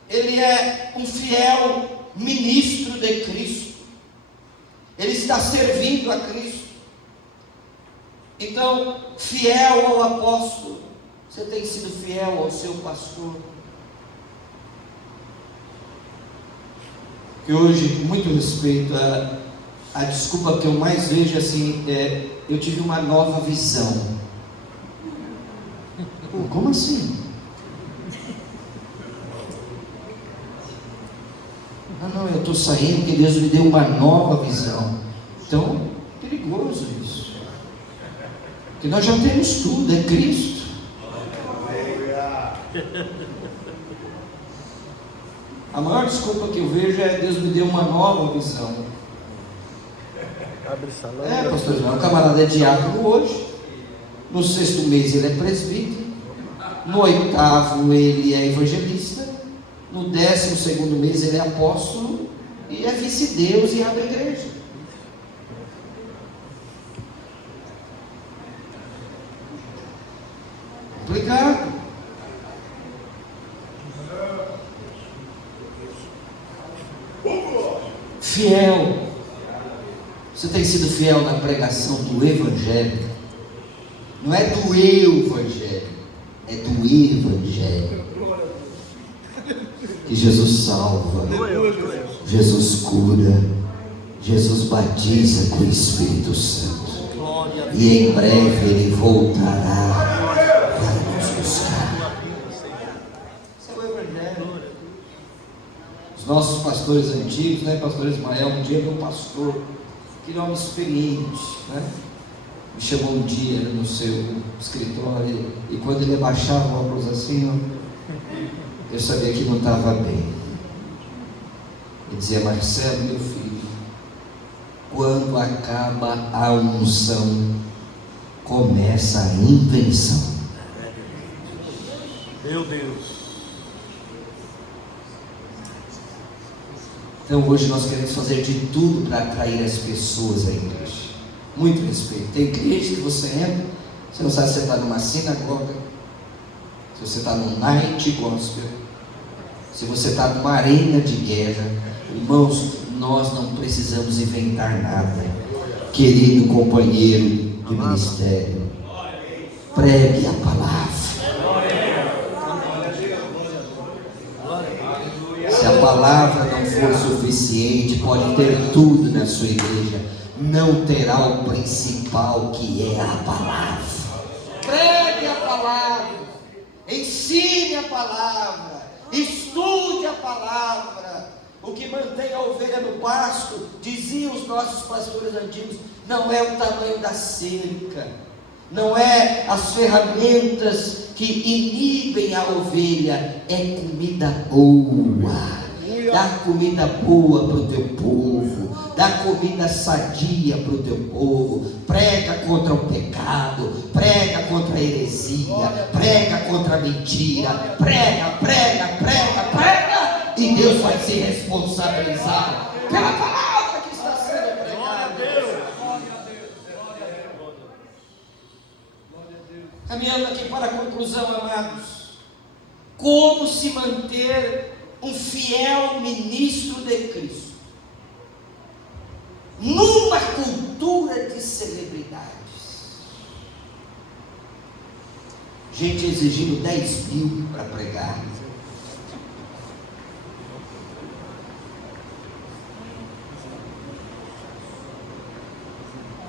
Ele é um fiel ministro de Cristo, ele está servindo a Cristo. Então, fiel ao apóstolo, você tem sido fiel ao seu pastor? Que hoje, com muito respeito, a desculpa que eu mais vejo assim é: eu tive uma nova visão. Pô, como assim? Não, eu estou saindo porque Deus me deu uma nova visão. Então, perigoso isso. Porque nós já temos tudo, é Cristo. A maior desculpa que eu vejo é: Deus me deu uma nova visão. Pastor João, o camarada é diácono hoje, no 6º mês ele é presbítero, no 8º ele é evangelista, no 12º mês ele é apóstolo e é vice-deus e abre igreja. Complicado. Fiel. Você tem sido fiel na pregação do Evangelho? Não é do Evangelho, é do Evangelho. Que Jesus salva, Jesus cura, Jesus batiza com o Espírito Santo. E em breve Ele voltará para nos buscar. Esse é o Evangelho. Os nossos pastores antigos, né, pastor Ismael, um dia meu pastor, que era um experiente, né? Me chamou um dia no seu escritório e quando ele abaixava o óculos assim, eu sabia que não estava bem. Ele dizia: Marcelo, meu filho, quando acaba a unção, começa a invenção. Meu Deus. Então hoje nós queremos fazer de tudo para atrair as pessoas à igreja. Muito respeito. Tem igreja que você entra, você não sabe se você está numa sinagoga, se você está num night gospel, se você está numa arena de guerra. Irmãos, nós não precisamos inventar nada. Querido companheiro de ministério, pregue a palavra. Se a palavra não for suficiente, pode ter tudo na sua igreja, não terá o principal, que é a palavra. Pregue a palavra, ensine a palavra, estude a palavra. O que mantém a ovelha no pasto, diziam os nossos pastores antigos, não é o tamanho da cerca, não é as ferramentas que inibem a ovelha, é comida boa. Dá comida boa para o teu povo, dá comida sadia para o teu povo. Prega contra o pecado, prega contra a heresia, prega contra a mentira, prega, e Deus vai se responsabilizar pela palavra que está sendo pregada. Caminhando aqui para a conclusão, amados, como se manter um fiel ministro de Cristo numa cultura de celebridades? Gente exigindo 10 mil para pregar.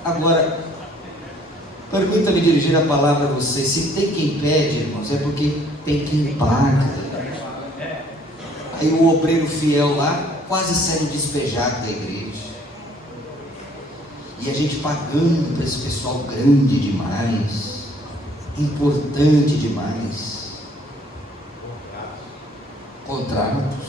Agora, permita-me dirigir a palavra a você. Se tem quem pede, irmãos, é porque tem quem paga. Aí o obreiro fiel lá, quase sendo despejado da igreja. E a gente pagando para esse pessoal grande demais, importante demais. Contratos.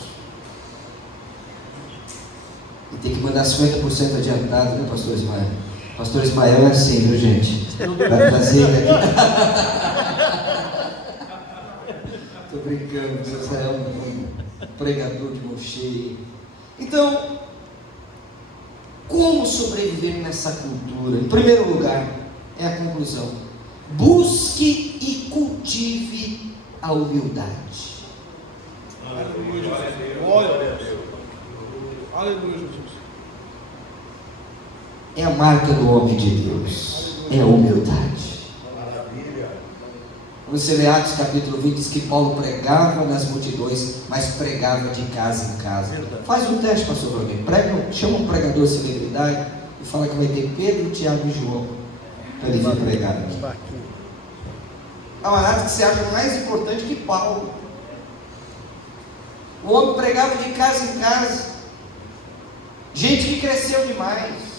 E tem que mandar 50% adiantado, né, pastor Ismael? Pastor Ismael é assim, viu, gente? Vai trazer ele aqui. Estou brincando, Deus é um pregador de mão cheia. Então, como sobreviver nessa cultura? Em primeiro lugar, é a conclusão: busque e cultive a humildade. Glória a Deus. Aleluia, Jesus. É a marca do homem de Deus, é a humildade. Você lê Atos capítulo 20, diz que Paulo pregava nas multidões, mas pregava de casa em casa. Faz um teste, pastor Rodrigo. Chama um pregador celebridade e fala que vai ter Pedro, Tiago e João para ele vir pregar aqui. Há uma arte que você acha mais importante que Paulo. O homem pregava de casa em casa. Gente que cresceu demais.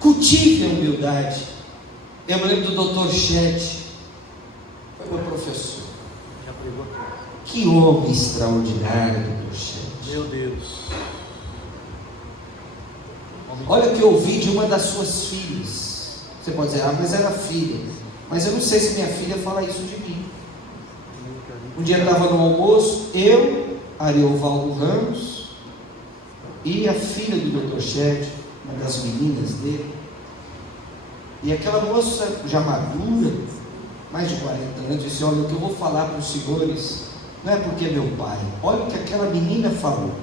Cultive a humildade. Eu me lembro do Dr. Chet, foi meu professor. Que homem extraordinário, Dr. Chet. Meu Deus. Olha o que eu ouvi de uma das suas filhas. Você pode dizer, mas era filha. Mas eu não sei se minha filha fala isso de mim. Um dia eu estava no almoço, eu, Ariovaldo Ramos e a filha do Dr. Chet, uma das meninas dele. E aquela moça já madura, mais de 40 anos, disse: olha, o que eu vou falar para os senhores não é porque é meu pai. Olha o que aquela menina falou.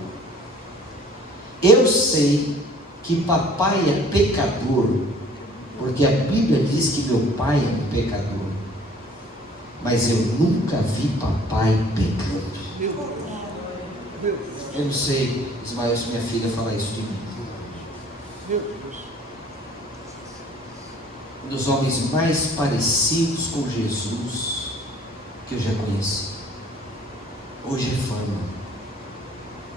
Eu sei que papai é pecador, porque a Bíblia diz que meu pai é um pecador, mas eu nunca vi papai pecando. Eu não sei, Ismael, se minha filha fala isso de mim. Um dos homens mais parecidos com Jesus que eu já conheci. Hoje é fama,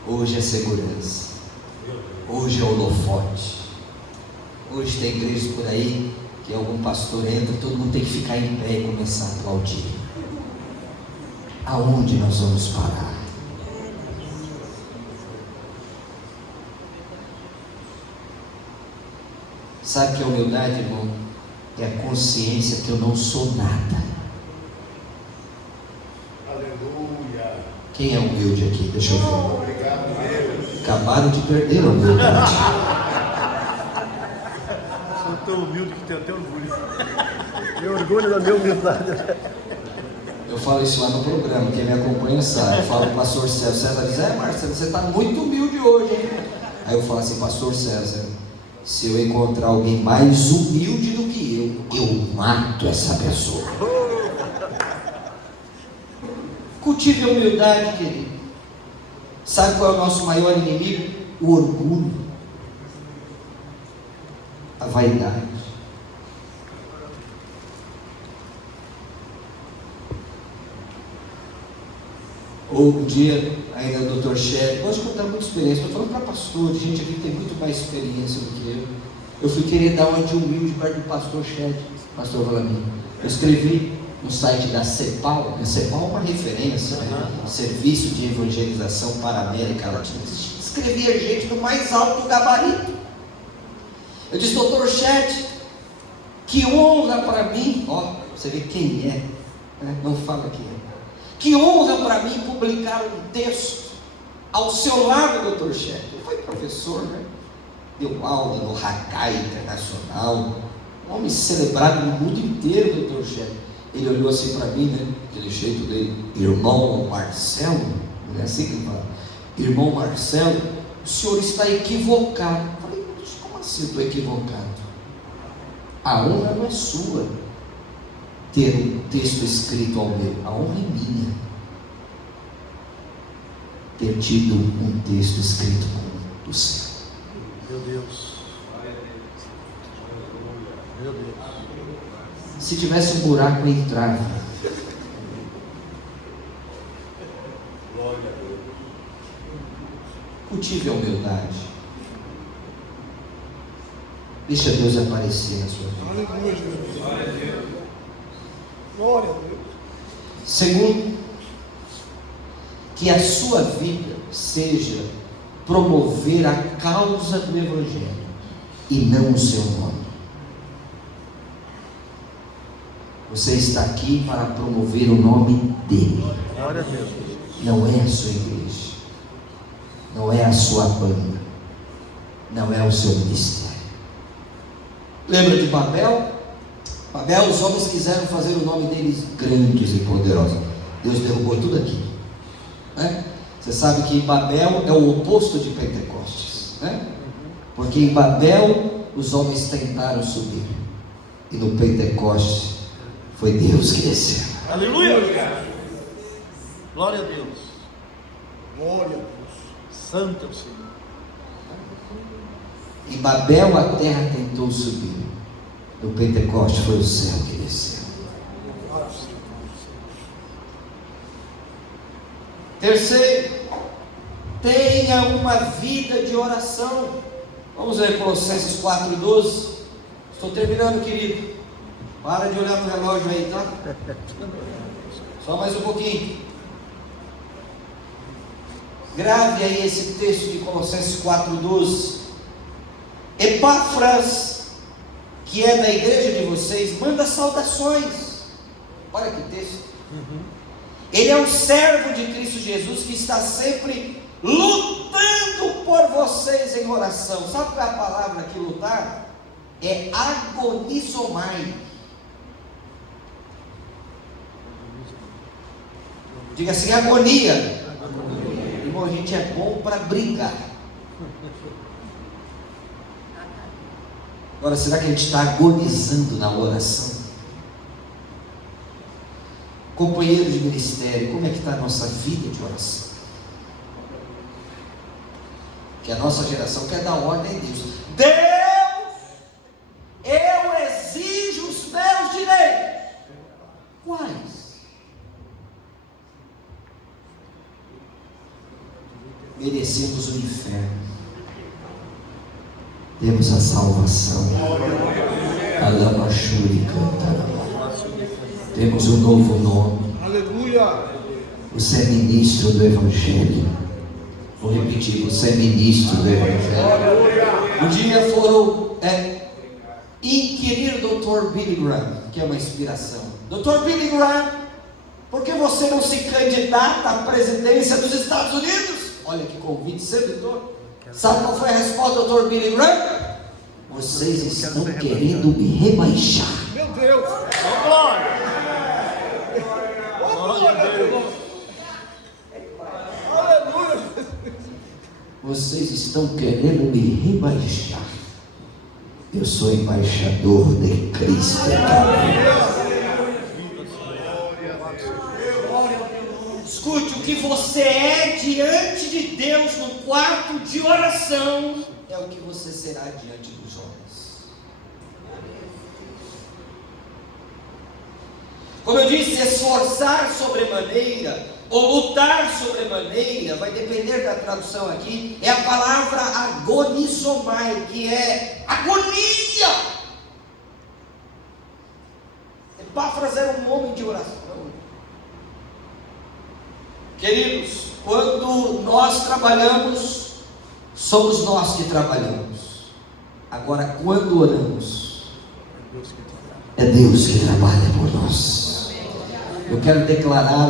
hoje é segurança, hoje é holofote. Hoje tem igrejas por aí que algum pastor entra, todo mundo tem que ficar em pé e começar a aplaudir. Aonde nós vamos parar? Sabe que a humildade, irmão, é a consciência que eu não sou nada. Aleluia. Quem é humilde aqui? Deixa eu ver. Acabaram de perder a humildade. Sou tão humilde que tenho até orgulho. Tenho orgulho da minha humildade. Eu falo isso lá no programa, quem me acompanha sabe. Eu falo para o pastor César. César diz: Marcelo, você está muito humilde hoje, hein? Aí eu falo assim: pastor César, se eu encontrar alguém mais humilde do que eu mato essa pessoa. Cultive a humildade, querido. Sabe qual é o nosso maior inimigo? O orgulho, a vaidade. Ou um dia, ainda o Dr. Shed, gosto de contar muita experiência, estou falando para pastor, gente aqui que tem muito mais experiência do que eu. Eu fui querer dar uma de humilde perto do pastor Shed, pastor Vladimir. Eu escrevi no site da CEPAL, a CEPAL é uma referência, né? Serviço de Evangelização para a América Latina. Escrevia gente do mais alto gabarito. Eu disse: Dr. Shed, que honra para mim, ó, você vê quem é, né? Não fala quem é. Que honra para mim publicar um texto ao seu lado, Dr. Shed. Ele foi professor, né? Deu aula no Hackai Internacional, um homem celebrado no mundo inteiro, Dr. Shed. Ele olhou assim para mim, né? Aquele jeito dele: irmão Marcelo, não é assim que ele fala? Irmão Marcelo, o senhor está equivocado. Eu falei: como assim eu estou equivocado? A honra não é sua ter um texto escrito ao meu, a honra é minha ter tido um texto escrito com o céu. Meu Deus. Meu Deus. Se tivesse um buraco, eu entrava. Cultive a humildade. Deixa Deus aparecer na sua vida. Glória a Deus. Glória a Deus. Segundo, que a sua vida seja promover a causa do Evangelho e não o seu nome. Você está aqui para promover o nome dele. Glória a Deus. Não é a sua igreja, não é a sua banda, não é o seu ministério. Lembra de Babel? Babel, os homens quiseram fazer o nome deles grandes e poderosos. Deus derrubou tudo aqui, né? Você sabe que Babel é o oposto de Pentecostes, né? Porque em Babel os homens tentaram subir, e no Pentecostes foi Deus que desceu. Aleluia. Glória a Deus. Glória a Deus. Santo é o Senhor. Em Babel a terra tentou subir, no Pentecostes foi o céu que desceu. Terceiro, tenha uma vida de oração. Vamos ver Colossenses 4:12. Estou terminando, querido. Para de olhar no relógio aí, tá? Só mais um pouquinho. Grave aí esse texto de Colossenses 4:12. Epáfras, que é da igreja de vocês, manda saudações. Olha que texto. Ele é um servo de Cristo Jesus que está sempre lutando por vocês em oração. Sabe qual é a palavra aqui, lutar? É agonizomai. Diga assim: agonia. Irmão, a gente é bom para brigar. Agora, será que a gente está agonizando na oração? Companheiro de ministério, como é que está a nossa vida de oração? Que a nossa geração quer dar ordem a Deus. Deus, eu exijo os meus direitos. Quais? Merecemos o inferno. Temos a salvação. Alabachuri cantará. Temos um novo nome. Aleluia. Você é ministro do Evangelho. Vou repetir: você é ministro do Evangelho. Um dia foram inquirir o Dr. Billy Graham, que é uma inspiração. Dr. Billy Graham, Por que você não se candidata à presidência dos Estados Unidos? Olha que convite sedutor. Sabe qual foi a resposta do Dr. Billy Graham? Vocês estão querendo me rebaixar. Meu Deus! Ô, glória! Glória a Deus! Aleluia! Vocês estão querendo me rebaixar. Eu sou embaixador de Cristo. Escute, o que você é diante de Deus no quarto de oração é o que você será diante dos homens. Como eu disse, esforçar sobremaneira ou lutar sobremaneira, vai depender da tradução aqui, é a palavra agonizomai, que é agonia. Epáfras era um homem de oração. Queridos, quando nós trabalhamos, somos nós que trabalhamos. Agora, quando oramos, é Deus que trabalha por nós. Eu quero declarar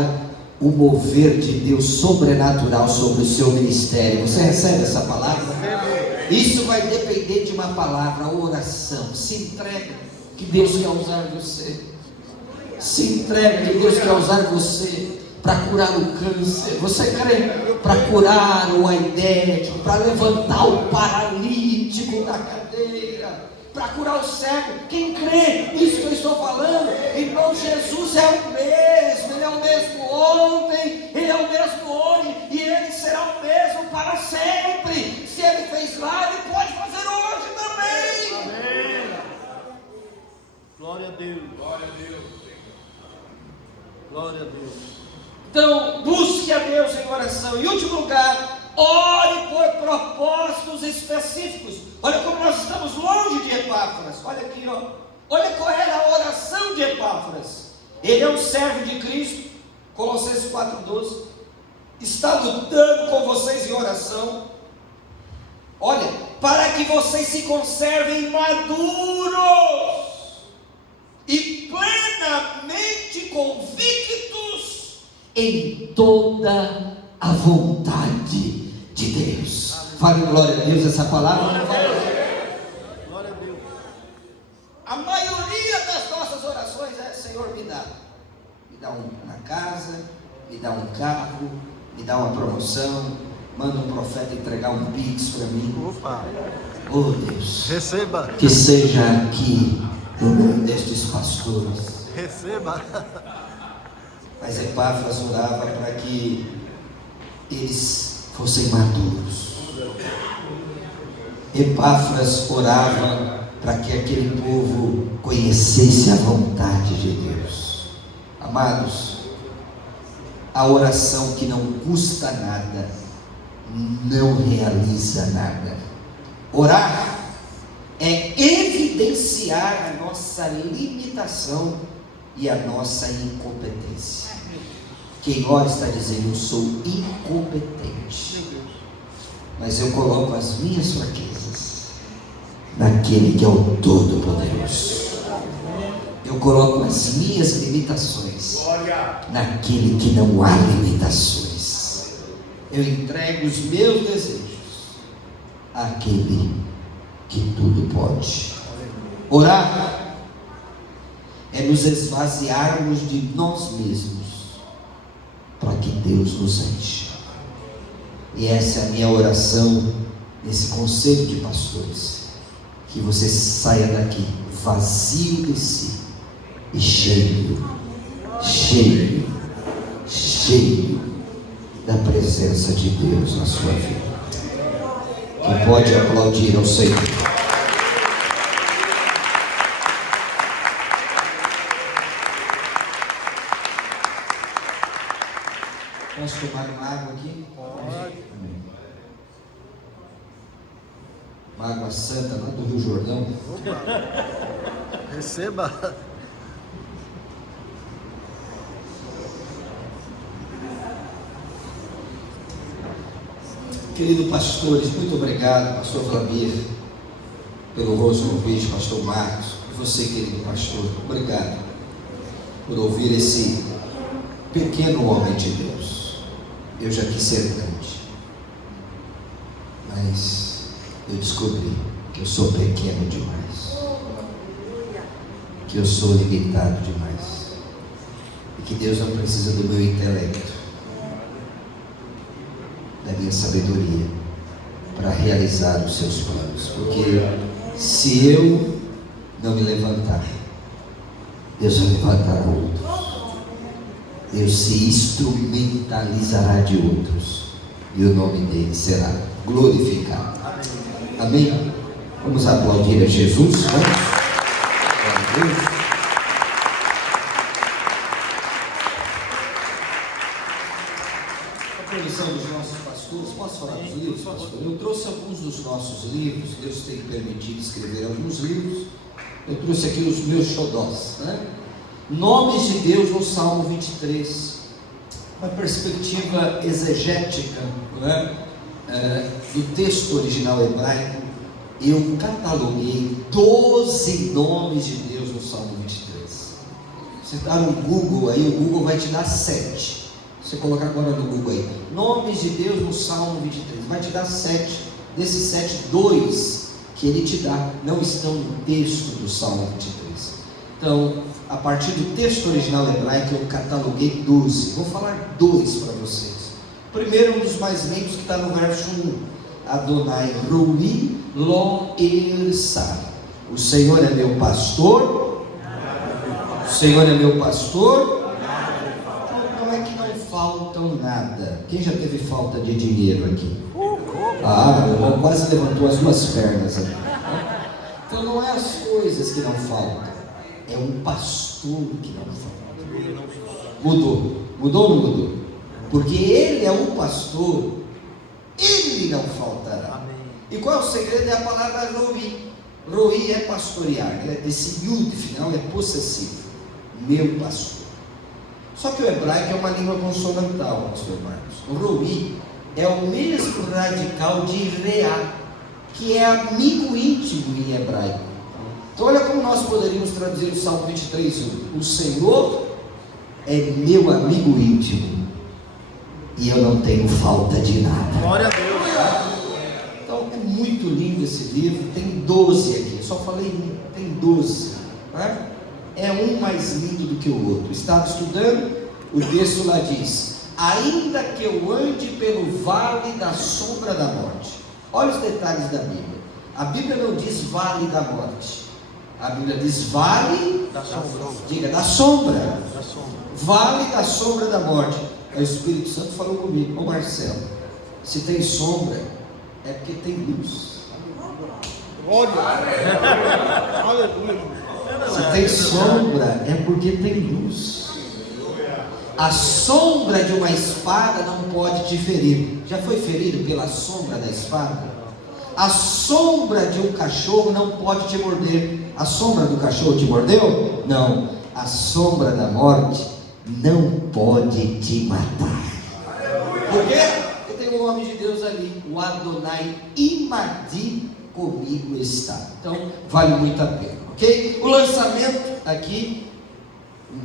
o mover de Deus sobrenatural sobre o seu ministério. Você recebe essa palavra? Isso vai depender de uma palavra, oração. Se entrega, que Deus quer usar você. Se entrega, que Deus quer usar você para curar o câncer. Você crê? Para curar o aidético, para levantar o paralítico da cadeira, para curar o cego. Quem crê nisso que eu estou falando? Irmão, Jesus é o mesmo. Ele é o mesmo ontem, Ele é o mesmo hoje, e Ele será o mesmo para sempre. Se Ele fez lá, Ele pode fazer hoje também. Amém. Glória a Deus. Glória a Deus. Glória a Deus. Então, busque a Deus em oração. Em último lugar, ore por propósitos específicos. Olha como nós estamos longe de Epáfras. Olha aqui, ó. Olha qual era a oração de Epáfras. Ele é um servo de Cristo, Colossenses 4,12. Está lutando com vocês em oração. Olha, para que vocês se conservem maduros e plenamente convictos em toda a vontade de Deus. Fale glória a Deus, essa palavra. Glória a Deus. A maioria das nossas orações é: Senhor, me dá uma casa, me dá um carro, me dá uma promoção, manda um profeta entregar um pix para mim. Opa. Oh Deus, Receba. que seja aqui no meio destes pastores. Receba. Mas Epáfras orava para que eles fossem maduros. Epáfras orava para que aquele povo conhecesse a vontade de Deus. Amados, a oração que não custa nada, não realiza nada. Orar é evidenciar a nossa limitação e a nossa incompetência. Quem ora está dizendo: eu sou incompetente, mas eu coloco as minhas fraquezas naquele que é o Todo-Poderoso. Eu coloco as minhas limitações naquele que não há limitações. Eu entrego os meus desejos àquele que tudo pode. Orar é nos esvaziarmos de nós mesmos para que Deus nos enche. E essa é a minha oração nesse conselho de pastores, que você saia daqui vazio de si e cheio da presença de Deus na sua vida. Quem pode aplaudir ao Senhor? Posso tomar uma água aqui? Pode. Uma água santa lá do Rio Jordão. Opa. Receba. Querido pastores, muito obrigado, pastor Flamir, pelo honroso convite, pastor Marcos, e você, querido pastor, obrigado por ouvir pequeno homem de Deus. Eu já quis ser grande, mas eu descobri que eu sou pequeno demais, que eu sou limitado demais, e que Deus não precisa do meu intelecto, da minha sabedoria, para realizar os seus planos. Porque se eu não me levantar, Deus vai levantar outros. Deus se instrumentalizará de outros, e o nome dele será glorificado. Amém? Vamos aplaudir a Jesus, né? Glória a Deus. A permissão dos nossos pastores, posso falar dos livros, pastor? Eu trouxe alguns dos nossos livros. Deus tem permitido escrever alguns livros. Eu trouxe aqui os meus xodós, né? Nomes de Deus no Salmo 23, uma perspectiva exegética, né? Do texto original hebraico. Eu cataloguei 12 nomes de Deus no Salmo 23. Você está no Google aí, o Google vai te dar 7. Você colocar agora no Google aí, nomes de Deus no Salmo 23, vai te dar 7. Desses 7, 2 que ele te dá não estão no texto do Salmo 23. Então, a partir do texto original hebraico, eu cataloguei 12. Vou falar 2 para vocês. Primeiro, um dos mais lindos, que está no verso 1. Adonai Roi Lo Ersar. O Senhor é meu pastor. O Senhor é meu pastor. Não é que não faltam nada. Quem já teve falta de dinheiro aqui? Ah, o irmão quase levantou as duas pernas aqui. Então não é as coisas que não faltam, é um pastor que não falta. Mudou ou não mudou? Porque ele é o pastor, ele não faltará. E qual é o segredo? É a palavra Roi. Roi é pastorear, esse yud final é possessivo, meu pastor. Só que o hebraico é uma língua consonantal, pastor Marcos. O Roi é o mesmo radical de reá, que é amigo íntimo em hebraico. Então olha como nós poderíamos traduzir o Salmo 23:1. O Senhor é meu amigo íntimo, e eu não tenho falta de nada. Glória a Deus. Então é muito lindo esse livro. Tem 12 aqui, eu só falei um, tem 12, né? É um mais lindo do que o outro. Estava estudando, o texto lá diz: ainda que eu ande pelo vale da sombra da morte. Olha os detalhes da Bíblia. A Bíblia não diz vale da morte, a Bíblia diz vale Da sombra. diga, da sombra. Da sombra. Vale da sombra da morte. Aí o Espírito Santo falou comigo: ô Marcelo, se tem sombra, é porque tem luz. Glória. Aleluia. Se tem sombra, é porque tem luz. A sombra de uma espada não pode te ferir. Já foi ferido pela sombra da espada? A sombra de um cachorro não pode te morder. A sombra do cachorro te mordeu? Não. A sombra da morte não pode te matar. Por quê? Porque tem o nome de Deus ali. O Adonai Imadi comigo está. Então vale muito a pena, ok? O lançamento aqui,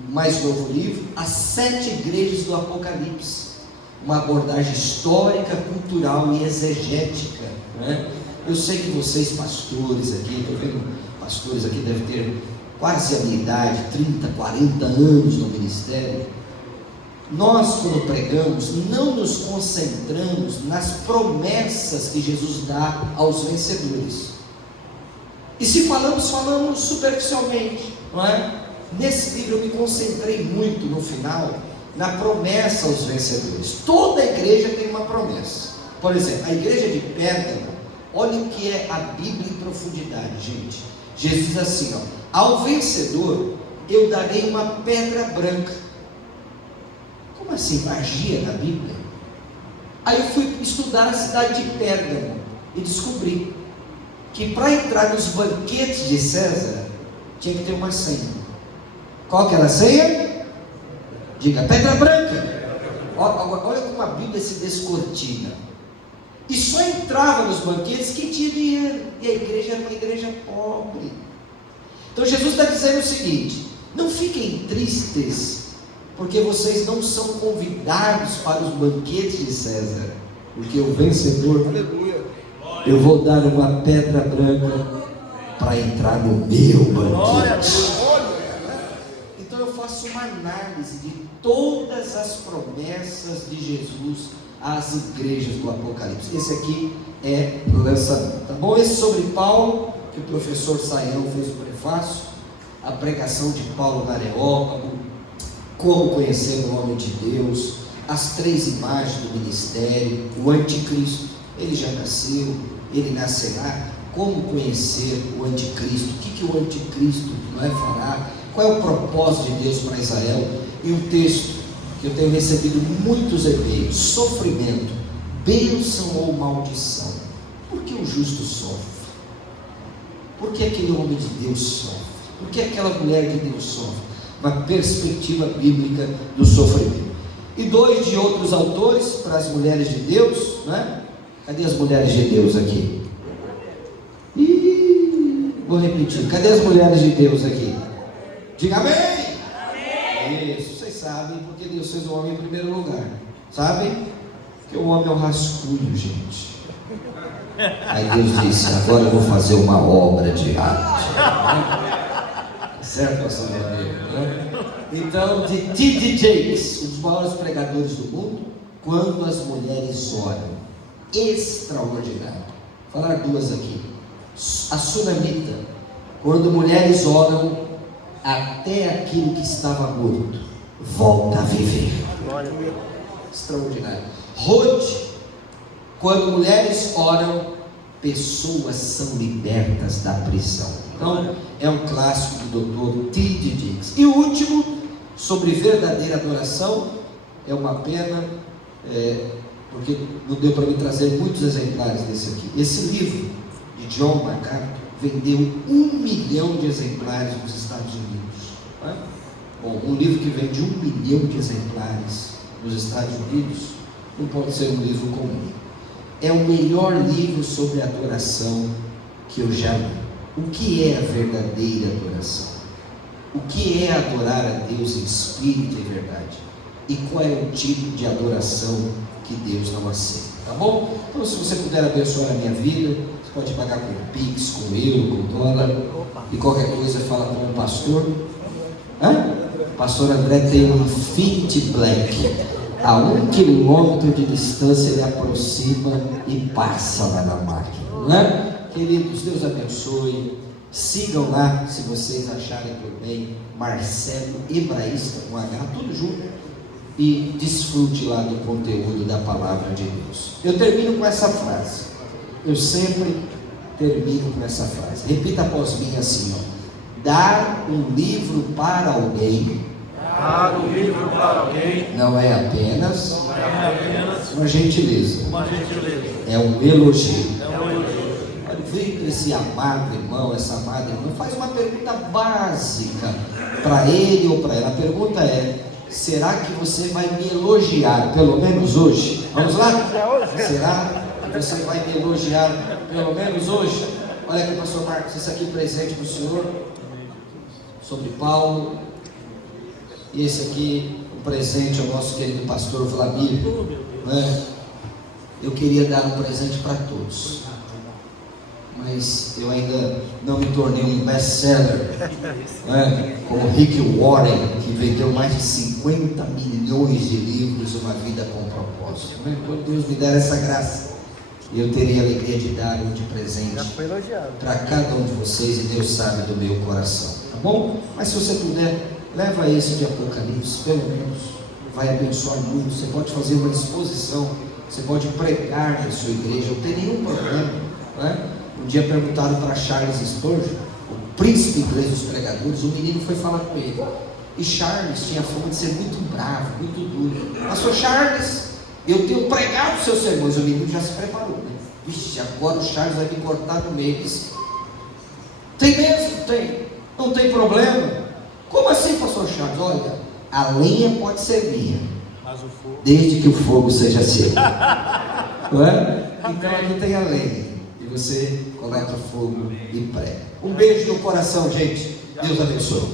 mais novo livro, As 7 Igrejas do Apocalipse, uma abordagem histórica, cultural e exegética, né? Eu sei que vocês pastores aqui, estou vendo pastores aqui, devem ter quase a minha idade, 30, 40 anos no ministério. Nós, quando pregamos, não nos concentramos nas promessas que Jesus dá aos vencedores. E se falamos, falamos superficialmente, não é? Nesse livro eu me concentrei muito no final, na promessa aos vencedores. Toda igreja tem uma promessa. Por exemplo, a igreja de Pérgamo, olha o que é a Bíblia em profundidade, gente. Jesus diz assim, ó: ao vencedor eu darei uma pedra branca. Como assim, magia na Bíblia? Aí eu fui estudar a cidade de Pérgamo e descobri que para entrar nos banquetes de César tinha que ter uma senha. Qual que era a senha? Diga, pedra branca. Olha como a Bíblia se descortina. E só entrava nos banquetes quem tinha dinheiro, e a igreja era uma igreja pobre. Então Jesus está dizendo o seguinte: não fiquem tristes porque vocês não são convidados para os banquetes de César, porque o vencedor, Aleluia. eu vou dar uma pedra branca para entrar no meu banquete. Então eu faço uma análise de todas as promessas de Jesus às igrejas do Apocalipse. Esse aqui é o lançamento, tá bom? Esse sobre Paulo, que o professor Saião fez o prefácio, a pregação de Paulo no Areópago, como conhecer o homem de Deus, as 3 imagens do ministério, o anticristo, ele já nasceu, ele nascerá, como conhecer o anticristo, o que o anticristo fará, qual é o propósito de Deus para Israel, e um texto que eu tenho recebido muitos e-mails: sofrimento, bênção ou maldição. Por que o justo sofre? Por que aquele homem de Deus sofre? Por que aquela mulher de Deus sofre? Uma perspectiva bíblica do sofrimento. E 2 de outros autores para as mulheres de Deus, né? Cadê as mulheres de Deus aqui? Vou repetir, cadê as mulheres de Deus aqui? Diga amém! Amém! Isso, vocês sabem, porque Deus fez o homem em primeiro lugar. Sabem? Porque o homem é um rascunho, gente. Aí Deus disse: agora eu vou fazer uma obra de arte. Certo, pastor Gabriel? Né? Então, de T.D. Jakes, um dos maiores pregadores do mundo, quando as mulheres oram, extraordinário. Vou falar 2 aqui. A Sunamita, quando mulheres oram, até aquilo que estava morto volta a viver. Extraordinário. Ruth, quando mulheres oram, pessoas são libertas da prisão. Então, é um clássico do Dr. T.D. Jakes. E o último, sobre verdadeira adoração, é uma pena, porque não deu para me trazer muitos exemplares desse aqui. Esse livro de John MacArthur vendeu 1 milhão de exemplares nos Estados Unidos. Né? Bom, um livro que vende 1 milhão de exemplares nos Estados Unidos não pode ser um livro comum. É o melhor livro sobre adoração que eu já li. O que é a verdadeira adoração? O que é adorar a Deus em espírito e verdade? E qual é o tipo de adoração que Deus não aceita? Tá bom? Então, se você puder abençoar a minha vida, você pode pagar com Pix, com euro, com dólar, e qualquer coisa fala com o pastor. Pastor André tem um Infinity Black. A 1 quilômetro de distância ele aproxima e passa lá na máquina, né? Queridos, Deus abençoe. Sigam lá, se vocês acharem por bem, Marcelo Hebraísta com H, tudo junto, e desfrute lá do conteúdo da palavra de Deus. Eu termino com essa frase. Eu sempre termino com essa frase. Repita após mim assim, ó: dar um livro para alguém. Dar um livro para alguém Não é apenas uma gentileza. É um elogio. É um elogio. Olha, vem esse amado irmão, essa amada irmã, faz uma pergunta básica para ele ou para ela. A pergunta é: será que você vai me elogiar pelo menos hoje? Vamos lá? Será que você vai me elogiar pelo menos hoje? Olha aqui, pastor Marcos, esse aqui presente para o senhor, sobre Paulo. E esse aqui, um presente ao nosso querido pastor Vladimir, né? Eu queria dar um presente para todos, mas eu ainda não me tornei um best-seller, né? Como Rick Warren, que vendeu mais de 50 milhões de livros, Uma Vida com Propósito, né? Quando Deus me der essa graça, eu teria a alegria de dar um de presente para cada um de vocês, e Deus sabe do meu coração, tá bom? Mas se você puder, leva esse de Apocalipse, pelo menos, vai abençoar muito. Você pode fazer uma exposição, você pode pregar na sua igreja, não tem nenhum problema, né? Um dia perguntaram para Charles Spurgeon, o príncipe inglês dos pregadores, o menino foi falar com ele, e Charles tinha fama de ser muito bravo, muito duro. Pastor Charles, eu tenho pregado os seus sermões. O menino já se preparou, né? Vixe, agora o Charles vai me cortar no meio. Disse: tem mesmo? Tem. Não tem problema. Como assim, pastor Charles? Olha, a lenha pode ser minha, desde que o fogo seja seu. Não é? Então aqui tem a lenha, e você coloca o fogo e prega. Um beijo no coração, gente. Deus abençoe.